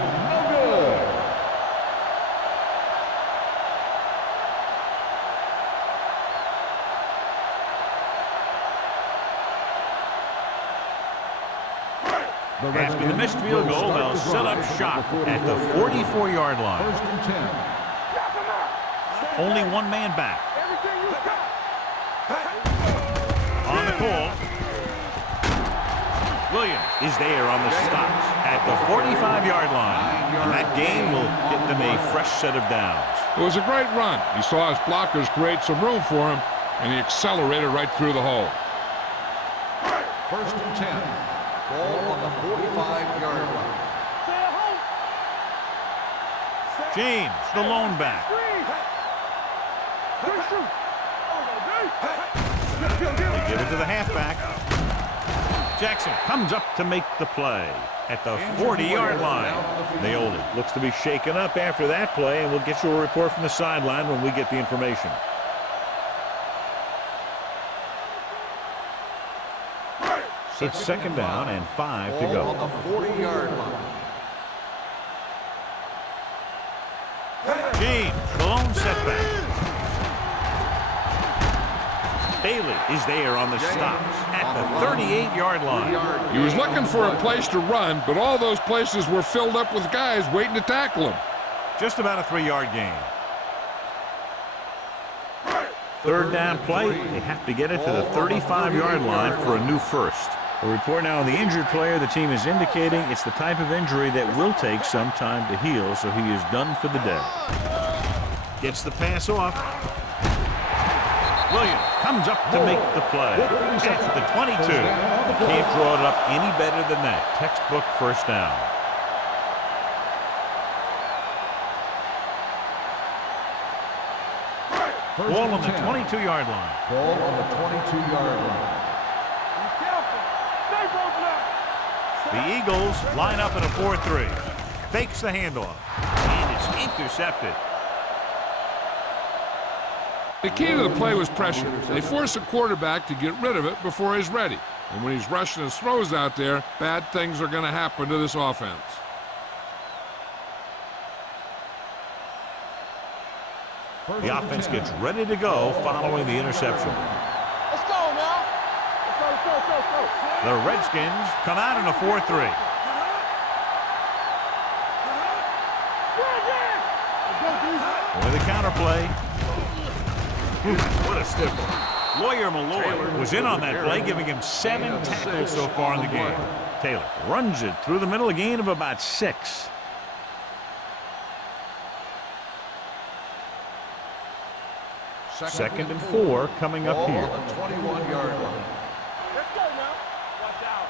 After the missed field goal, they'll set up shop at the 44-yard line. First and 10. Only one man back. Everything you got. On the call. Williams is there on the stop at the 45-yard line. And that gain will get them a fresh set of downs. It was a great run. He saw his blockers create some room for him, and he accelerated right through the hole. First and 10. Ball on the 45-yard line. James, the lone back. They give it to the halfback. Jackson comes up to make the play at the 40-yard line. Nailed it. Looks to be shaken up after that play, and we'll get you a report from the sideline when we get the information. It's second down and 5 to go. On the 40-yard line. James, the lone setback. Bailey is there on the stop at the 38-yard line. He was looking for a place to run, but all those places were filled up with guys waiting to tackle him. Just about a 3-yard gain. Third down play. They have to get it to the 35-yard line for a new first. A report now on the injured player. The team is indicating it's the type of injury that will take some time to heal, so he is done for the day. Gets the pass off. Williams comes up to make the play at the 22. Can't draw it up any better than that. Textbook first down. Ball on the 22-yard line. Ball on the 22-yard line. The Eagles line up in a 4-3. Fakes the handoff. And it's intercepted. The key to the play was pressure. They force a quarterback to get rid of it before he's ready. And when he's rushing his throws out there, bad things are going to happen to this offense. The offense gets ready to go following the interception. Let's go now. Let's go. The Redskins come out in a 4-3. With a counterplay. What a stiff one. Lawyer Malloy was in on that play, giving him 7 tackles so far in the game. Taylor runs it through the middle, a gain of about 6. Second and 4 coming up here. On the 21-yard line. Let's go now. Watch out.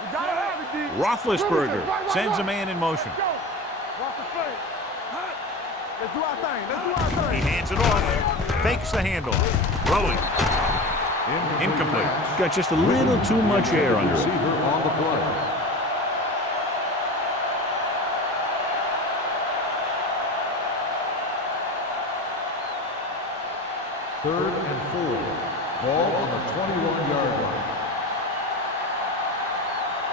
We gotta have it, D. Roethlisberger sends a man in motion. Watch the play. Let's do our thing. He hands it off. Fakes the handoff. Throwing. Incomplete. Got just a little too much air under it. Receiver on the play. Third and 4. Ball on the 21-yard line.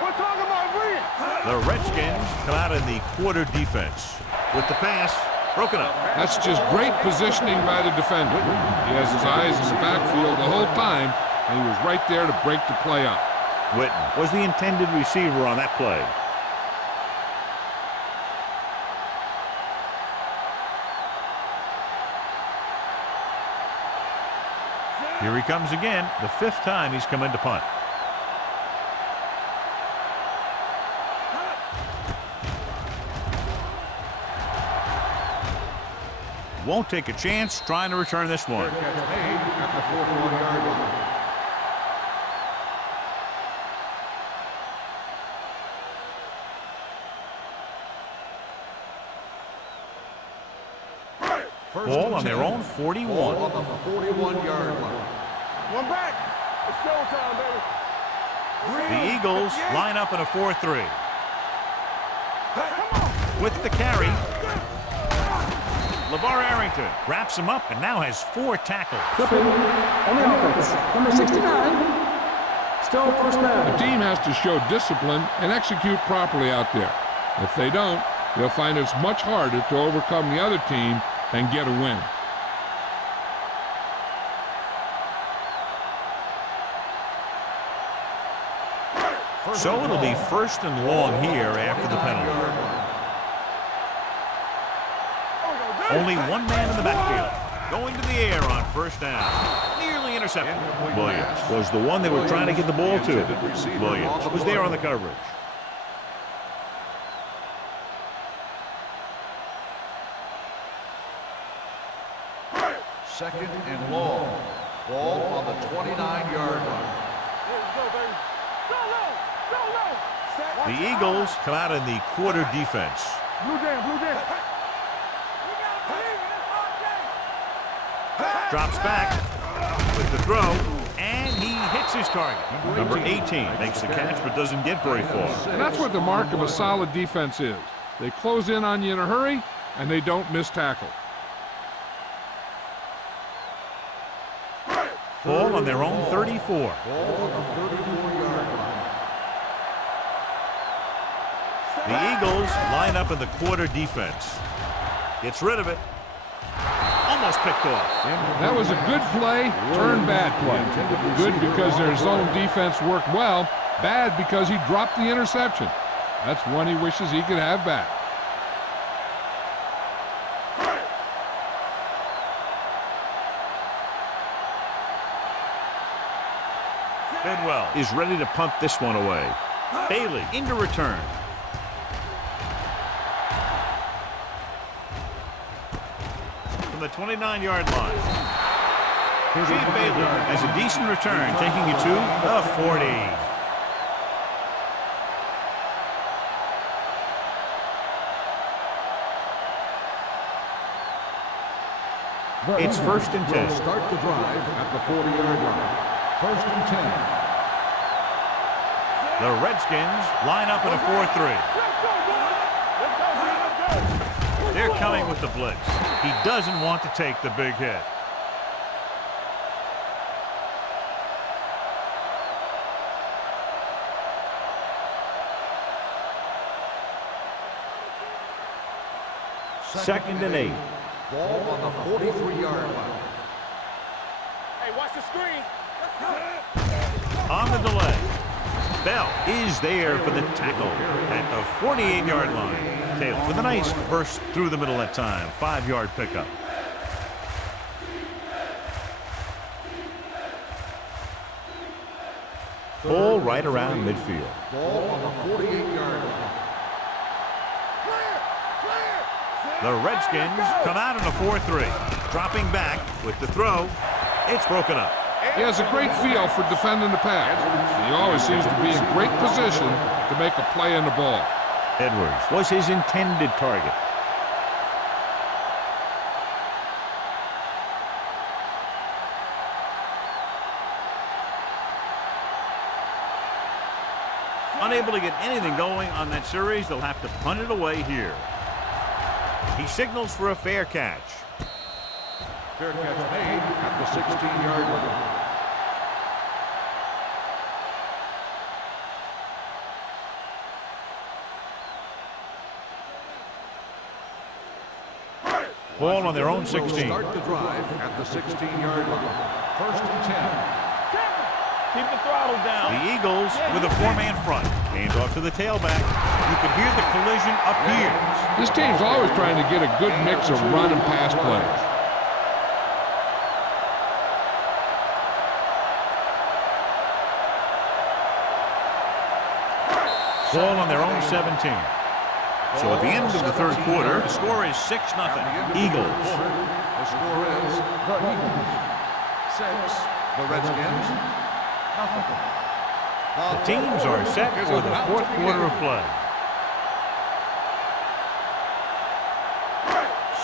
We're talking about Reed. The Redskins come out in the quarter defense. With the pass, broken up. That's just great positioning by the defender. He has his eyes in the backfield the whole time, and he was right there to break the play up. Witten was the intended receiver on that play. Here he comes again, the 5th time he's come in to punt. Won't take a chance trying to return this one. Catch made at the 41-yard line. Ball on their own 41. Ball on the 41-yard line. One back. It's showtime, baby. The Eagles line up in a 4-3. With the carry, LeVar Arrington wraps him up and now has 4 tackles. Flipping on the offense. Number 69. Still first down. The team has to show discipline and execute properly out there. If they don't, they'll find it's much harder to overcome the other team and get a win. So it'll be 1st and long here after the penalty. Only one man in the backfield. Going to the air on 1st down. Nearly intercepted. Williams was the one they were trying to get the ball to. Williams was there on the coverage. Second and long. Ball on the 29-yard line. There we go, baby. Go, The Eagles come out in the quarter defense. Blue jam, blue jam. Drops back with the throw, and he hits his target. Number 18 makes the catch but doesn't get very far. And that's what the mark of a solid defense is. They close in on you in a hurry, and they don't miss tackle. Ball on their own 34. Ball on the 34-yard line. The Eagles line up in the quarter defense. Gets rid of it. Almost picked off. That was a good play, turned bad play. Good because their zone defense worked well. Bad because he dropped the interception. That's one he wishes he could have back. Bidwell is ready to punt this one away. Bailey into return. From the 29-yard line. Chief Bailey has a decent return, taking it to the 40. It's 1st and 10. Start the drive at the 40-yard line. 1st and 10. The Redskins line up in a 4-3. They're coming with the blitz. He doesn't want to take the big hit. Second and 8. Ball on the 43-yard line. Hey, watch the screen. On the delay. Bell is there for the tackle at the 48-yard line. Taylor with a nice burst through the middle that time. 5-yard pickup. Ball right around midfield. Ball on the 48-yard line. The Redskins come out in a 4-3. Dropping back with the throw. It's broken up. He has a great feel for defending the pass. He always seems to be in great position to make a play on the ball. Edwards was his intended target. Unable to get anything going on that series, they'll have to punt it away here. He signals for a fair catch. Fair catch made at the 16-yard line. Ball on their own 16. Start the drive at the 16-yard line. 1st and 10. Keep the throttle down. The Eagles with a 4-man front. Hands off to the tailback. You can hear the collision up here. This team's always trying to get a good mix of run and pass plays. Ball on their own 17. So at the end of the third quarter, the score is 6-0. Eagles. The score is the Eagles 6. The Redskins nothing. The teams are set for the fourth quarter of play.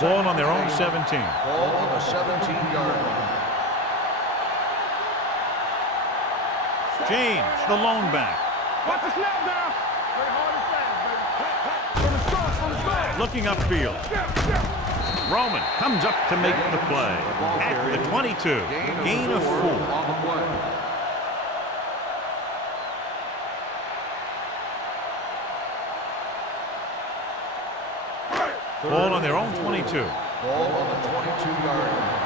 Ball on their own 17. Ball on the 17-yard line. James, the lone back. Watch the snap down. Play hard and fast, baby. From the start, from the start. Looking upfield. Roman comes up to make the play. At the 22. Gain of 4. On the play. Ball on their own 22. Ball on the 22-yard line.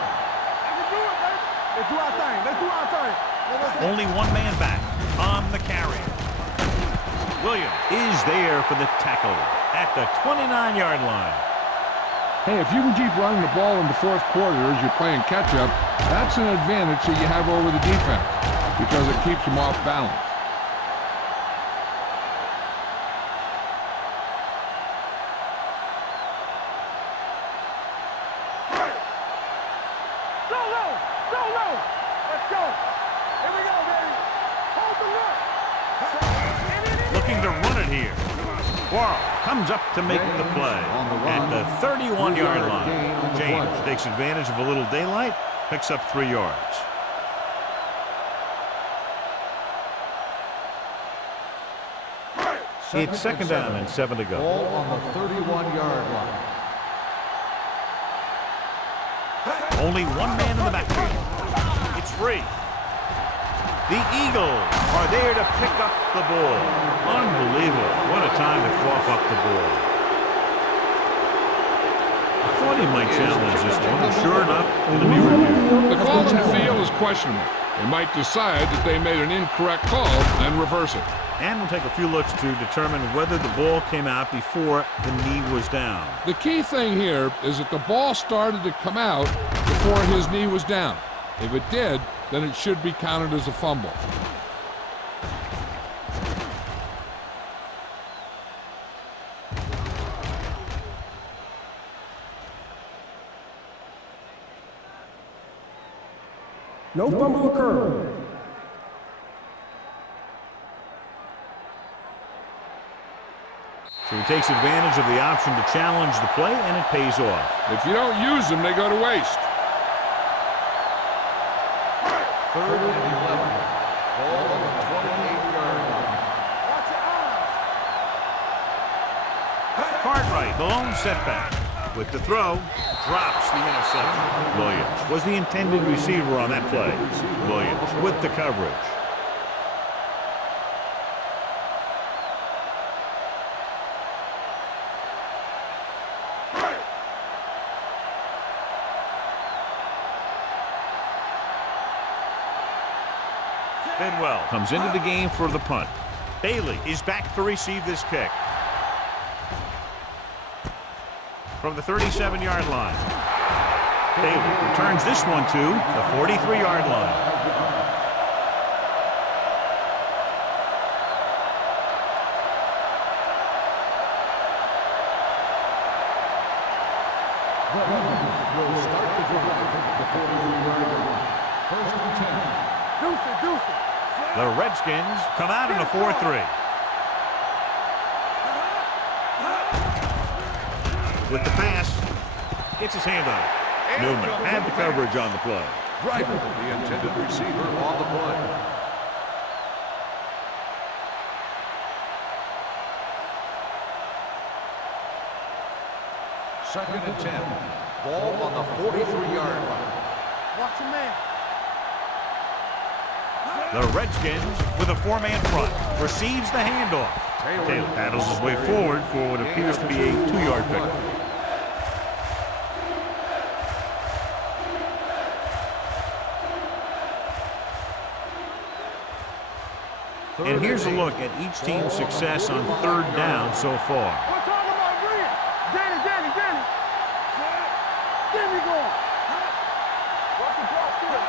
Let's do it, baby. Let's do our thing. Let's do our thing. Only one man back on the carry. Williams is there for the tackle at the 29-yard line. Hey, if you can keep running the ball in the fourth quarter as you're playing catch-up, that's an advantage that you have over the defense because it keeps them off balance. to run it here. Quarles comes up to make the play at the 31-yard line. James takes advantage of a little daylight, picks up 3 yards. It's second down and 7 to go. Ball on the 31-yard line. Only one man in the backfield. It's free. The Eagles are there to pick up the ball. Unbelievable. What a time to cough up the ball. I thought he might challenge this one, but sure enough, it'll be reviewed. The call in the field is questionable. They might decide that they made an incorrect call and reverse it. And we'll take a few looks to determine whether the ball came out before the knee was down. The key thing here is that the ball started to come out before his knee was down. If it did, then it should be counted as a fumble. No fumble occurred. So he takes advantage of the option to challenge the play, and it pays off. If you don't use them, they go to waste. 3rd and 11. Ball on the 28-yard line. Cartwright, the lone setback. With the throw, drops the interception. Williams was the intended receiver on that play. Williams with the coverage. Bidwell comes into the game for the punt. Bailey is back to receive this kick. From the 37-yard line. Bailey returns this one to the 43-yard line. Will start the drive at the 43-yard line. 1st and 10. The Redskins come out in a 4-3. With the pass, gets his hand on it. Newman had the coverage on the play. Driver, the intended receiver on the play. Second and 10. Ball on the 43-yard line. Watch your man. The Redskins with a 4-man front receives the handoff. Taylor paddles his way forward for what appears to be a 2-yard pickup. And here's a look at each team's success on 3rd down so far. We're talking about Green. Danny. Danny going. Watch the drop through.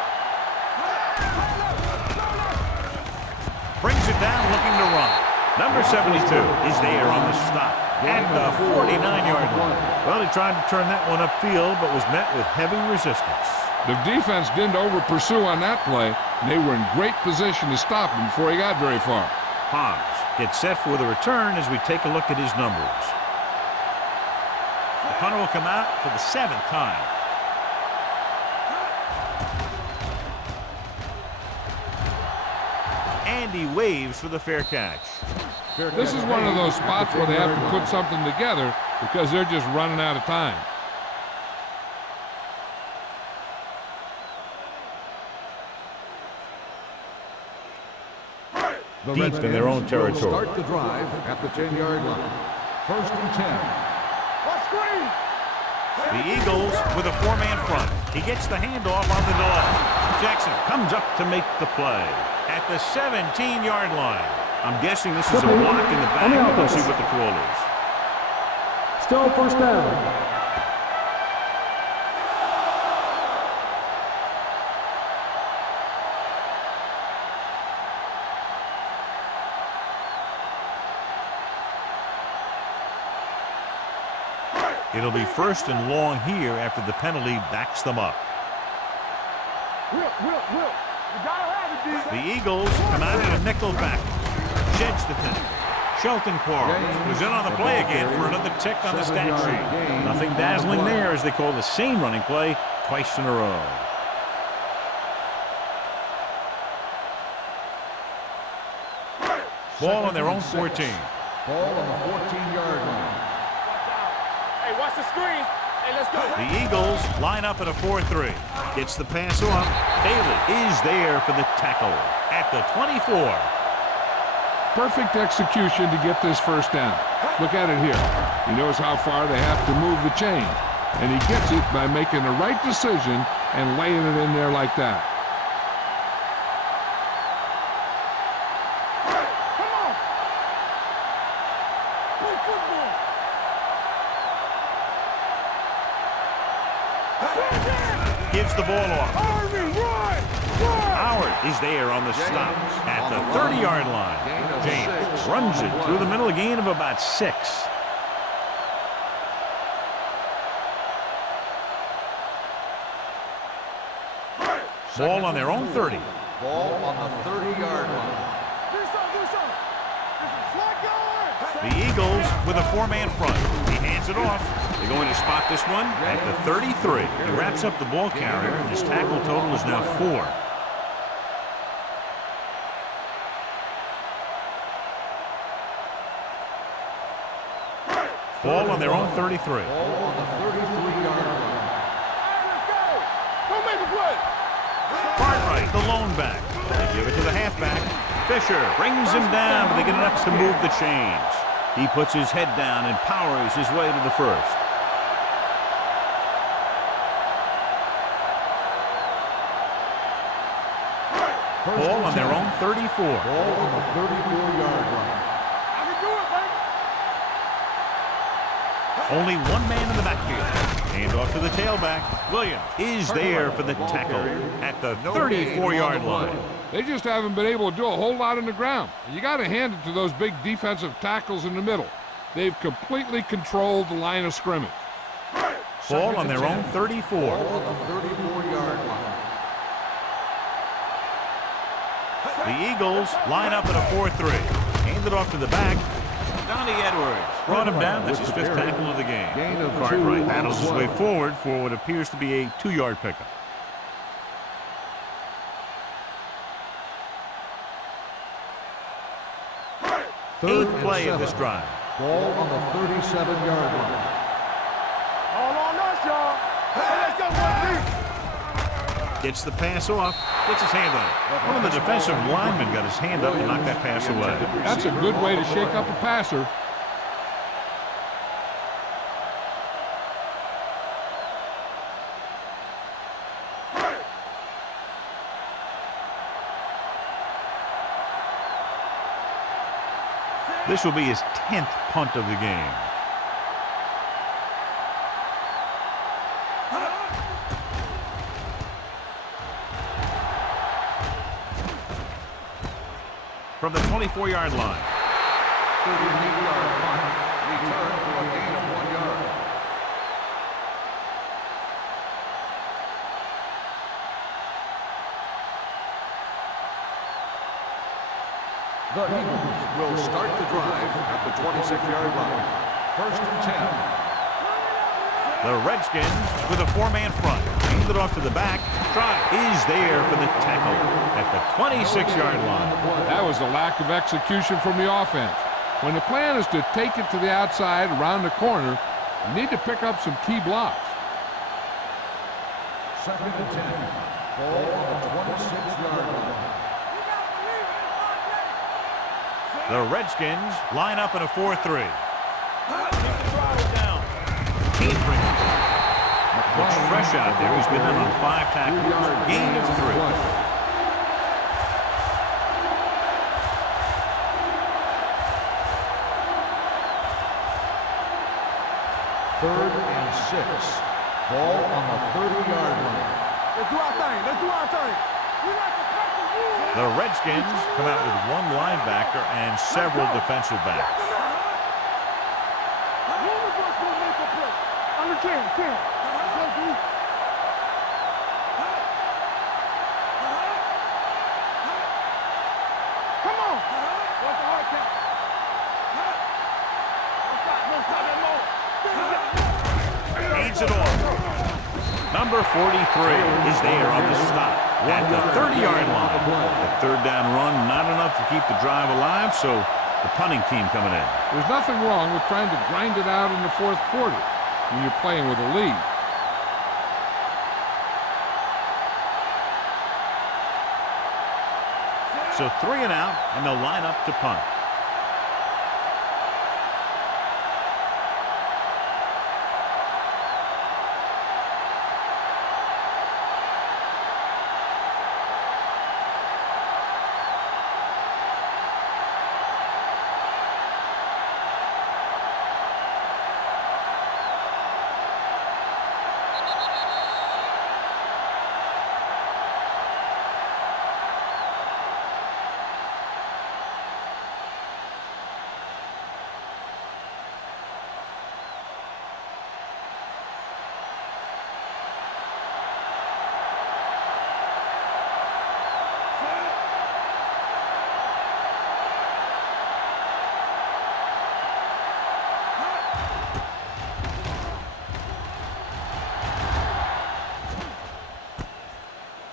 Brings it down looking to run. Number 72 is there on the stop at the 49-yard line. Well, he tried to turn that one upfield, but was met with heavy resistance. The defense didn't over-pursue on that play, and they were in great position to stop him before he got very far. Hobbs gets set for the return as we take a look at his numbers. The punter will come out for the 7th time. And he waves for the fair catch. This is one of those spots where they have to put something together because they're just running out of time. Deep in their own territory. Start the drive at the 10-yard line. 1st and 10. What screen? The Eagles with a 4-man front. He gets the handoff on the delay. Jackson comes up to make the play at the 17-yard line. I'm guessing this is a block in the back. Let's see what the call is. Still 1st down. It'll be 1st and long here after the penalty backs them up. Will. You gotta have it, D. The Eagles come out in a nickel back. Sheds the penalty. Shelton Quarles was in on the play again for another tick on the stat sheet. Nothing dazzling there as they call the same running play twice in a row. Ball on their own 14. Ball on the 14-yard line. Hey, watch the screen. Hey, let's go. The Eagles line up in a 4-3. Gets the pass off. Bailey is there for the tackle at the 24. Perfect execution to get this first down. Look at it here. He knows how far they have to move the chain, and he gets it by making the right decision and laying it in there like that. Come on. Play football. Gives the ball off. Harvey, run. Howard is there on the stop at the 30-yard line. James runs it through the middle, a gain of about 6. Ball on their own 30. Ball on the 30-yard line. Do something. This is flat guard. The Eagles with a 4-man front. He hands it off. They're going to spot this one at the 33. He wraps up the ball carrier, and his tackle total is now 4. Ball on their own 33. Ball on the 33-yard line. Let's go. Don't make a play. Cartwright, the lone back. They give it to the halfback. Fisher brings him down, but they get enough to move the chains. He puts his head down and powers his way to the first. Ball on their own 34. Ball on the 34-yard line. I can do it, baby. Only one man in the backfield. Hand off to the tailback. Williams is there for the tackle at the 34-yard line. They just haven't been able to do a whole lot on the ground. And you got to hand it to those big defensive tackles in the middle. They've completely controlled the line of scrimmage. Ball on their own 34. Ball on the 34-yard line. The Eagles line up in a 4-3. Hand it off to the back. Donnie Edwards brought him down. That's his 5th tackle of the game. Cartwright battles his way forward for what appears to be a 2-yard pickup. Eighth play of this drive. Ball on the 37-yard line. All on us, y'all. Hey, let's go, one, Gets the pass off. Gets his hand on it. One of the defensive linemen got his hand up to knock that pass away. That's a good way to shake up a passer. This will be his 10th punt of the game. From the 24-yard line. 38-yard punt. Return for a gain of 1 yard. The Eagles will start the drive at the 26-yard line. First and 10. The Redskins with a 4-man front. Hand it off to the back. Trot is there for the tackle at the 26-yard line. That was a lack of execution from the offense. When the plan is to take it to the outside around the corner, you need to pick up some key blocks. Second and 10. Ball on the 26-yard line. The Redskins line up in a 4-3. Can't bring it down. Looks fresh out there. He's been in on 5 tackles. Gain of 3. Third and 6. Ball on the 30-yard line. Let's do our thing. Let's do our thing. We like to cut the rules. The Redskins come out with 1 linebacker and several defensive backs. One of us will make a play. I'm the king. Let's go, dude. Come on. What's the hard count? hands it off. Number 43 is there on the stop at the 30-yard line. The third down run, not enough to keep the drive alive, so the punting team coming in. There's nothing wrong with trying to grind it out in the fourth quarter when you're playing with a lead. So 3 and out, and they'll line up to punt.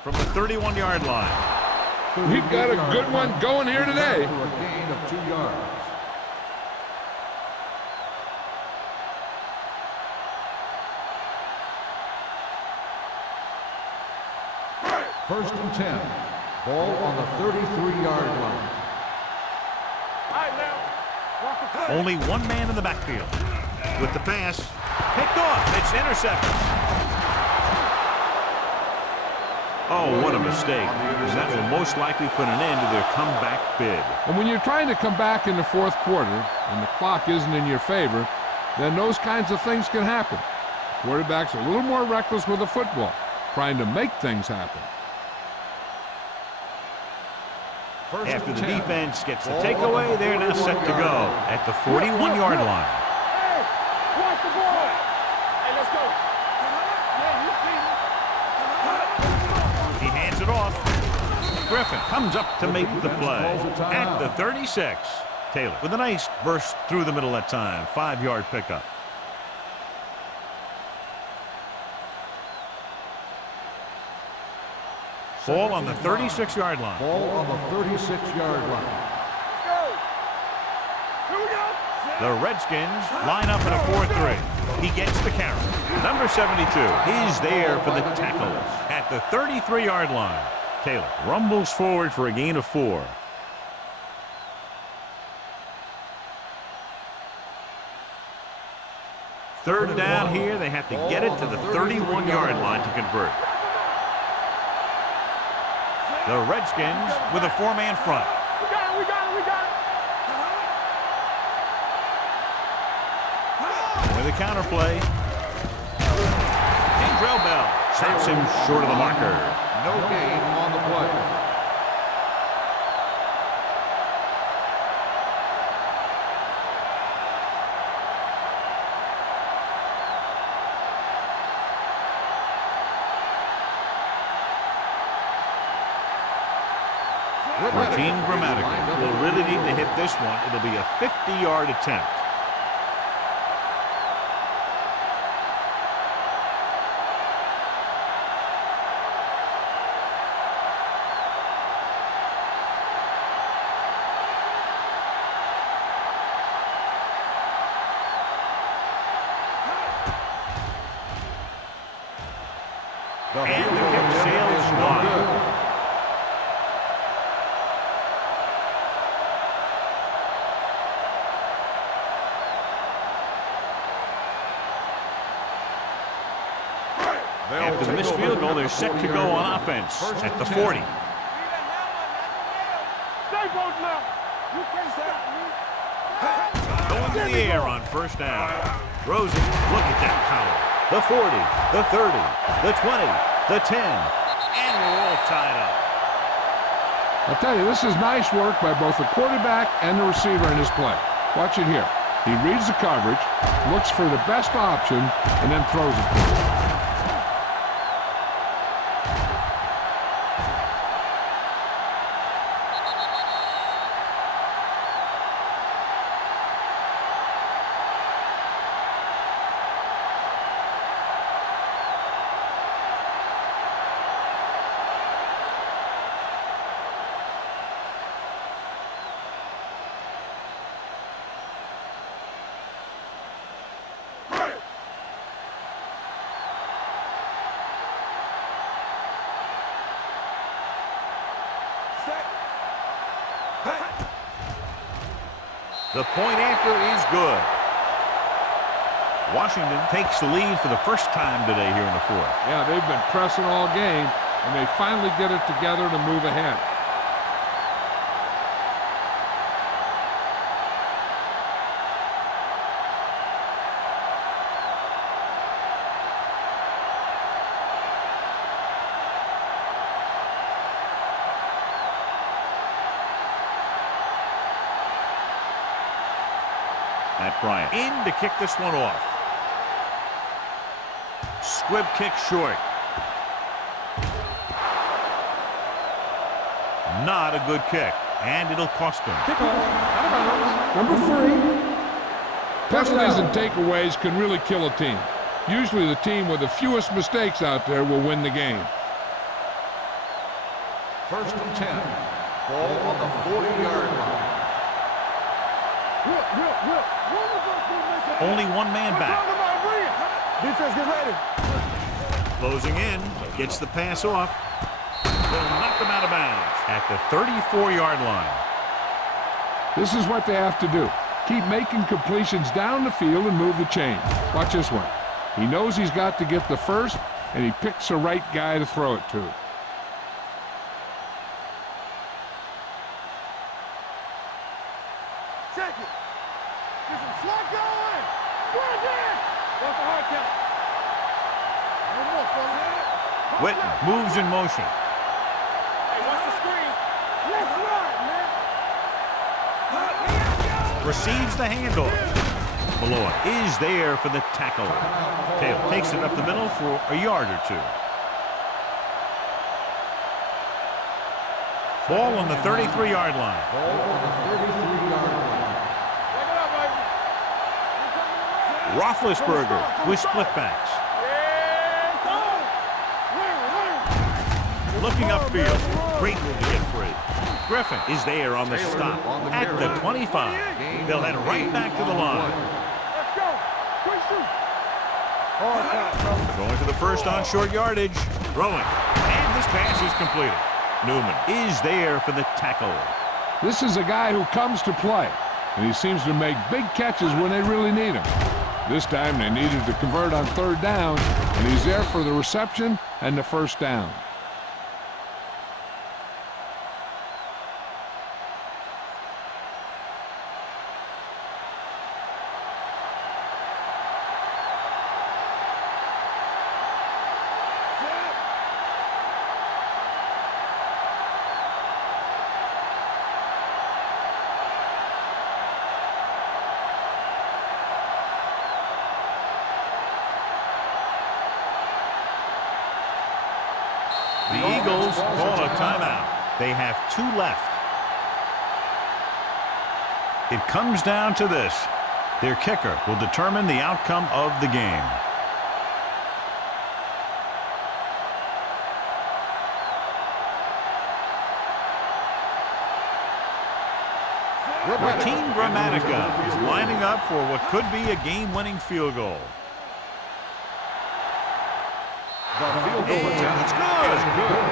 From the 31-yard line. We've got a good one going here today. For a gain of 2 yards. First and 10. Ball on the 33-yard line. Only one man in the backfield. With the pass, picked off. It's intercepted. Oh, what a mistake. That will most likely put an end to their comeback bid. And when you're trying to come back in the fourth quarter and the clock isn't in your favor, then those kinds of things can happen. Quarterback's a little more reckless with the football, trying to make things happen. After the defense gets the takeaway, they're now set to go at the 41-yard line. Hey, watch the ball. Hey, let's go. He hands it off. Griffin comes up to make the play at the 36. Taylor with a nice burst through the middle that time. 5-yard pickup. Ball on the 36-yard line. Ball on the 36-yard line. Let's go. Here we go. The Redskins line up in a 4-3. He gets the carry. Number 72 is there for the tackle at the 33-yard line. Taylor rumbles forward for a gain of 4. Third down here. They have to get it to the 31-yard line to convert. The Redskins with a 4-man front. We got it, we got it, we got it. With a counter play. Andrell Bell stops him short of the marker. No gain on the play. Team Grammatical will really need to hit this one. It'll be a 50-yard attempt. And the kick sails wide. After the missed field goal, they're set to go on offense at the 40. Stay both now. You can't stop me. Going to the air on first down. Rosen, look at that power. The 40, the 30, the 20, the 10, and we're all tied up. I'll tell you, this is nice work by both the quarterback and the receiver in his play. Watch it here. He reads the coverage, looks for the best option, and then throws it to him. The point after is good. Washington takes the lead for the first time today here in the fourth. Yeah, they've been pressing all game, and they finally get it together to move ahead. Matt Bryant in to kick this one off. Squib kick short. Not a good kick, and it'll cost him. Kickoff. Out of bounds. Number 3. Penalties and takeaways can really kill a team. Usually the team with the fewest mistakes out there will win the game. First and 10. Ball on the 40-yard line. Only one man back. Defense, get ready. Closing in, gets the pass off. Will knock them out of bounds at the 34-yard line. This is what they have to do. Keep making completions down the field and move the chain. Watch this one. He knows he's got to get the first, and he picks the right guy to throw it to. Check it. Get some slack going. Good again. What's the hard count? One more, fella. Witten moves in motion. Hey, watch the screen. Let's run, man. Receives the handoff. Malloy is there for the tackle. Taylor takes it up the middle for a yard or two. Ball on the 33-yard line. Ball on the 33-yard line. Take it up, baby. Roethlisberger with splitbacks. Looking upfield. Great move to get free. Griffin is there on the stop at the 25. They'll head right back to the line. Let's go. Quick shoot. Hard count, bro. Going to the first on short yardage. Throwing. And this pass is completed. Newman is there for the tackle. This is a guy who comes to play, and he seems to make big catches when they really need him. This time they needed to convert on third down, and he's there for the reception and the first down. The Eagles call a timeout. They have 2 left. It comes down to this. Their kicker will determine the outcome of the game. Team Grammatica is lining up for what could be a game-winning field goal. The field goal attempt It's good. is good.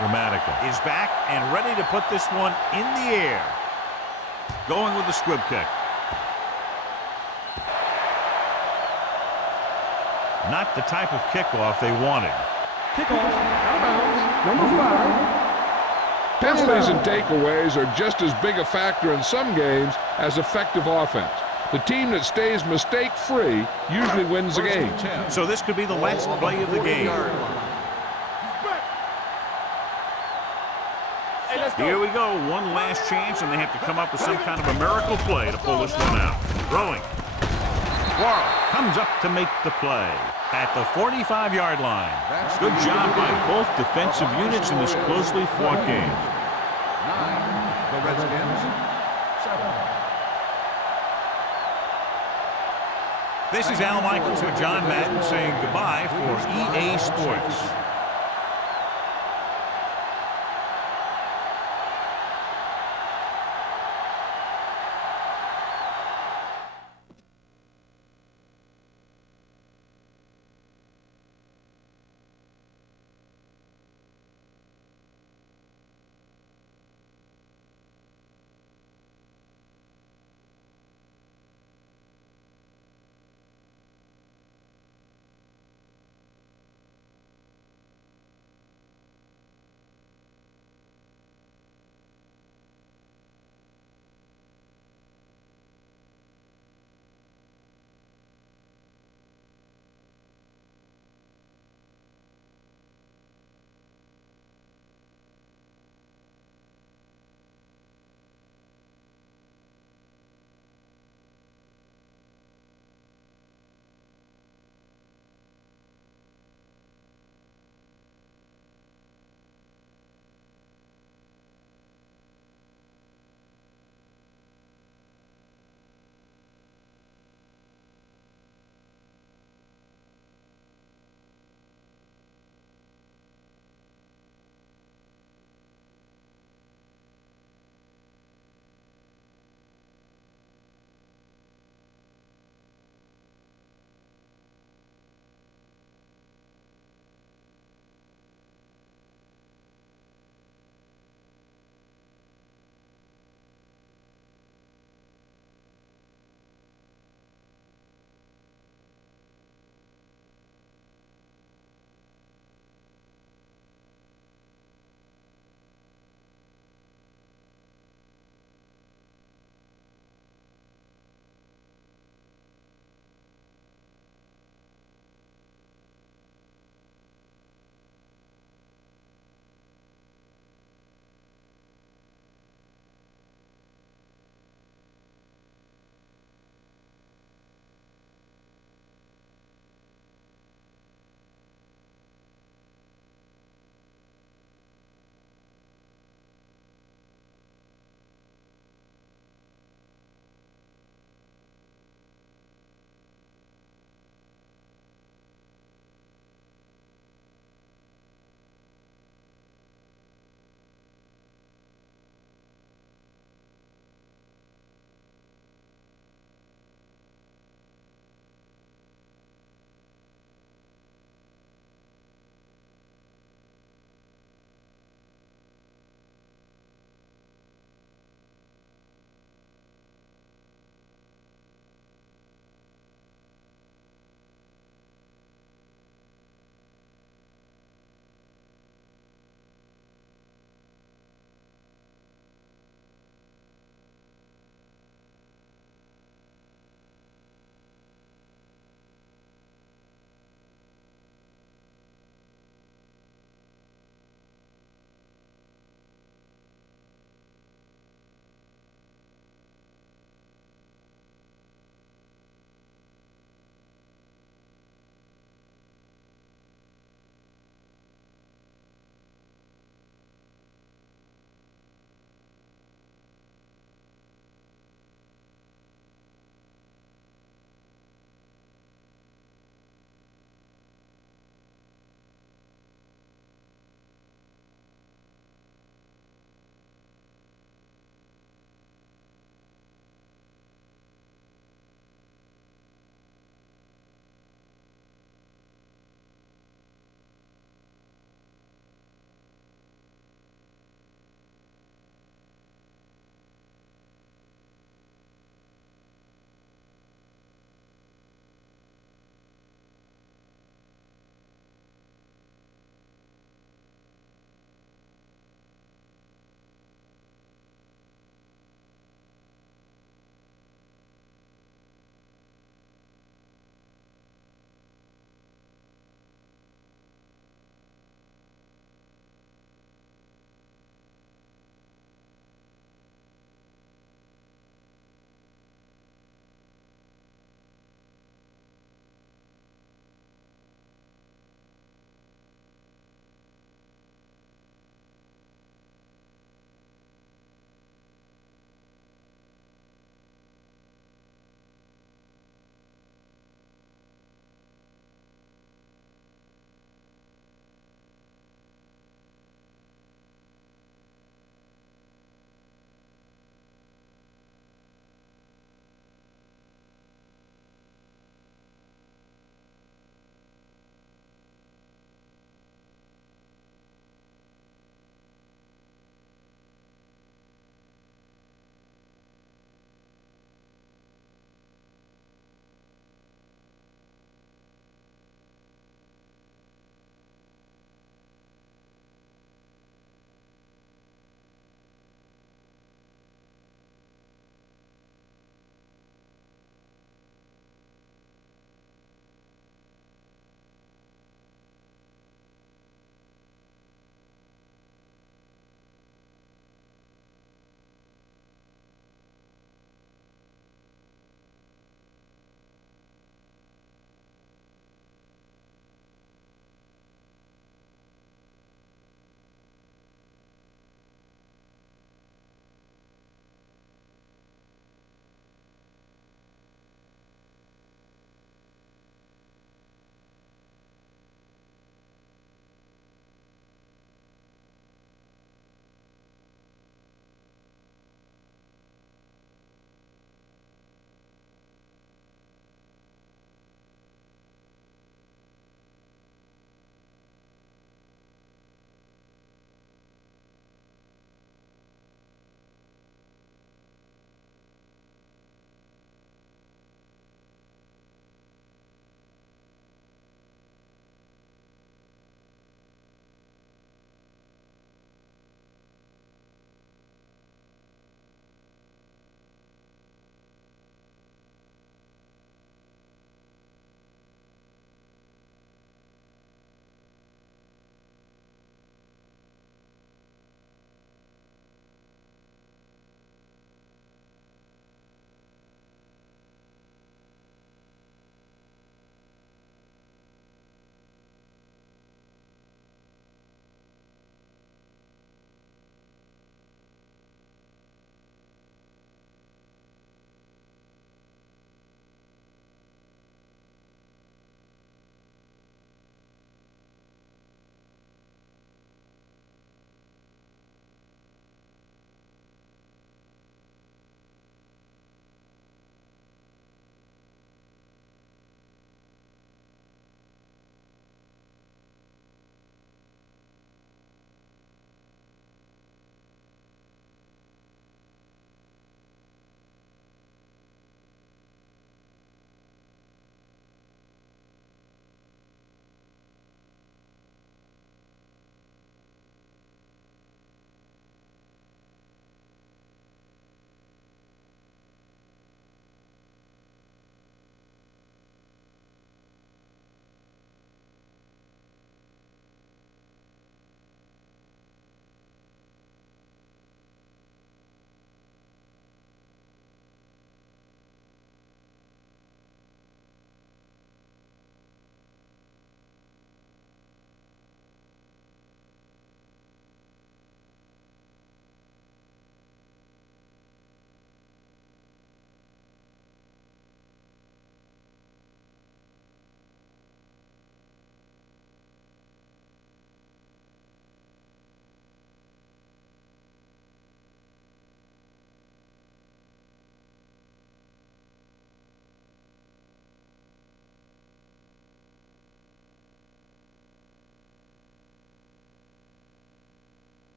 Grammatica is back and ready to put this one in the air. Going with the squib kick. Not the type of kickoff they wanted. Kickoff. Out of bounds. Number 5. Penalties and takeaways are just as big a factor in some games as effective offense. The team that stays mistake-free usually wins the game. So this could be the last play of the game. Here we go. One last chance, and they have to come up with some kind of a miracle play to pull this one out. Throwing. Quarles comes up to make the play at the 45-yard line. Good job by both defensive units in this closely fought game. 9, the Redskins. 7. This is Al Michaels with John Madden saying goodbye for EA Sports.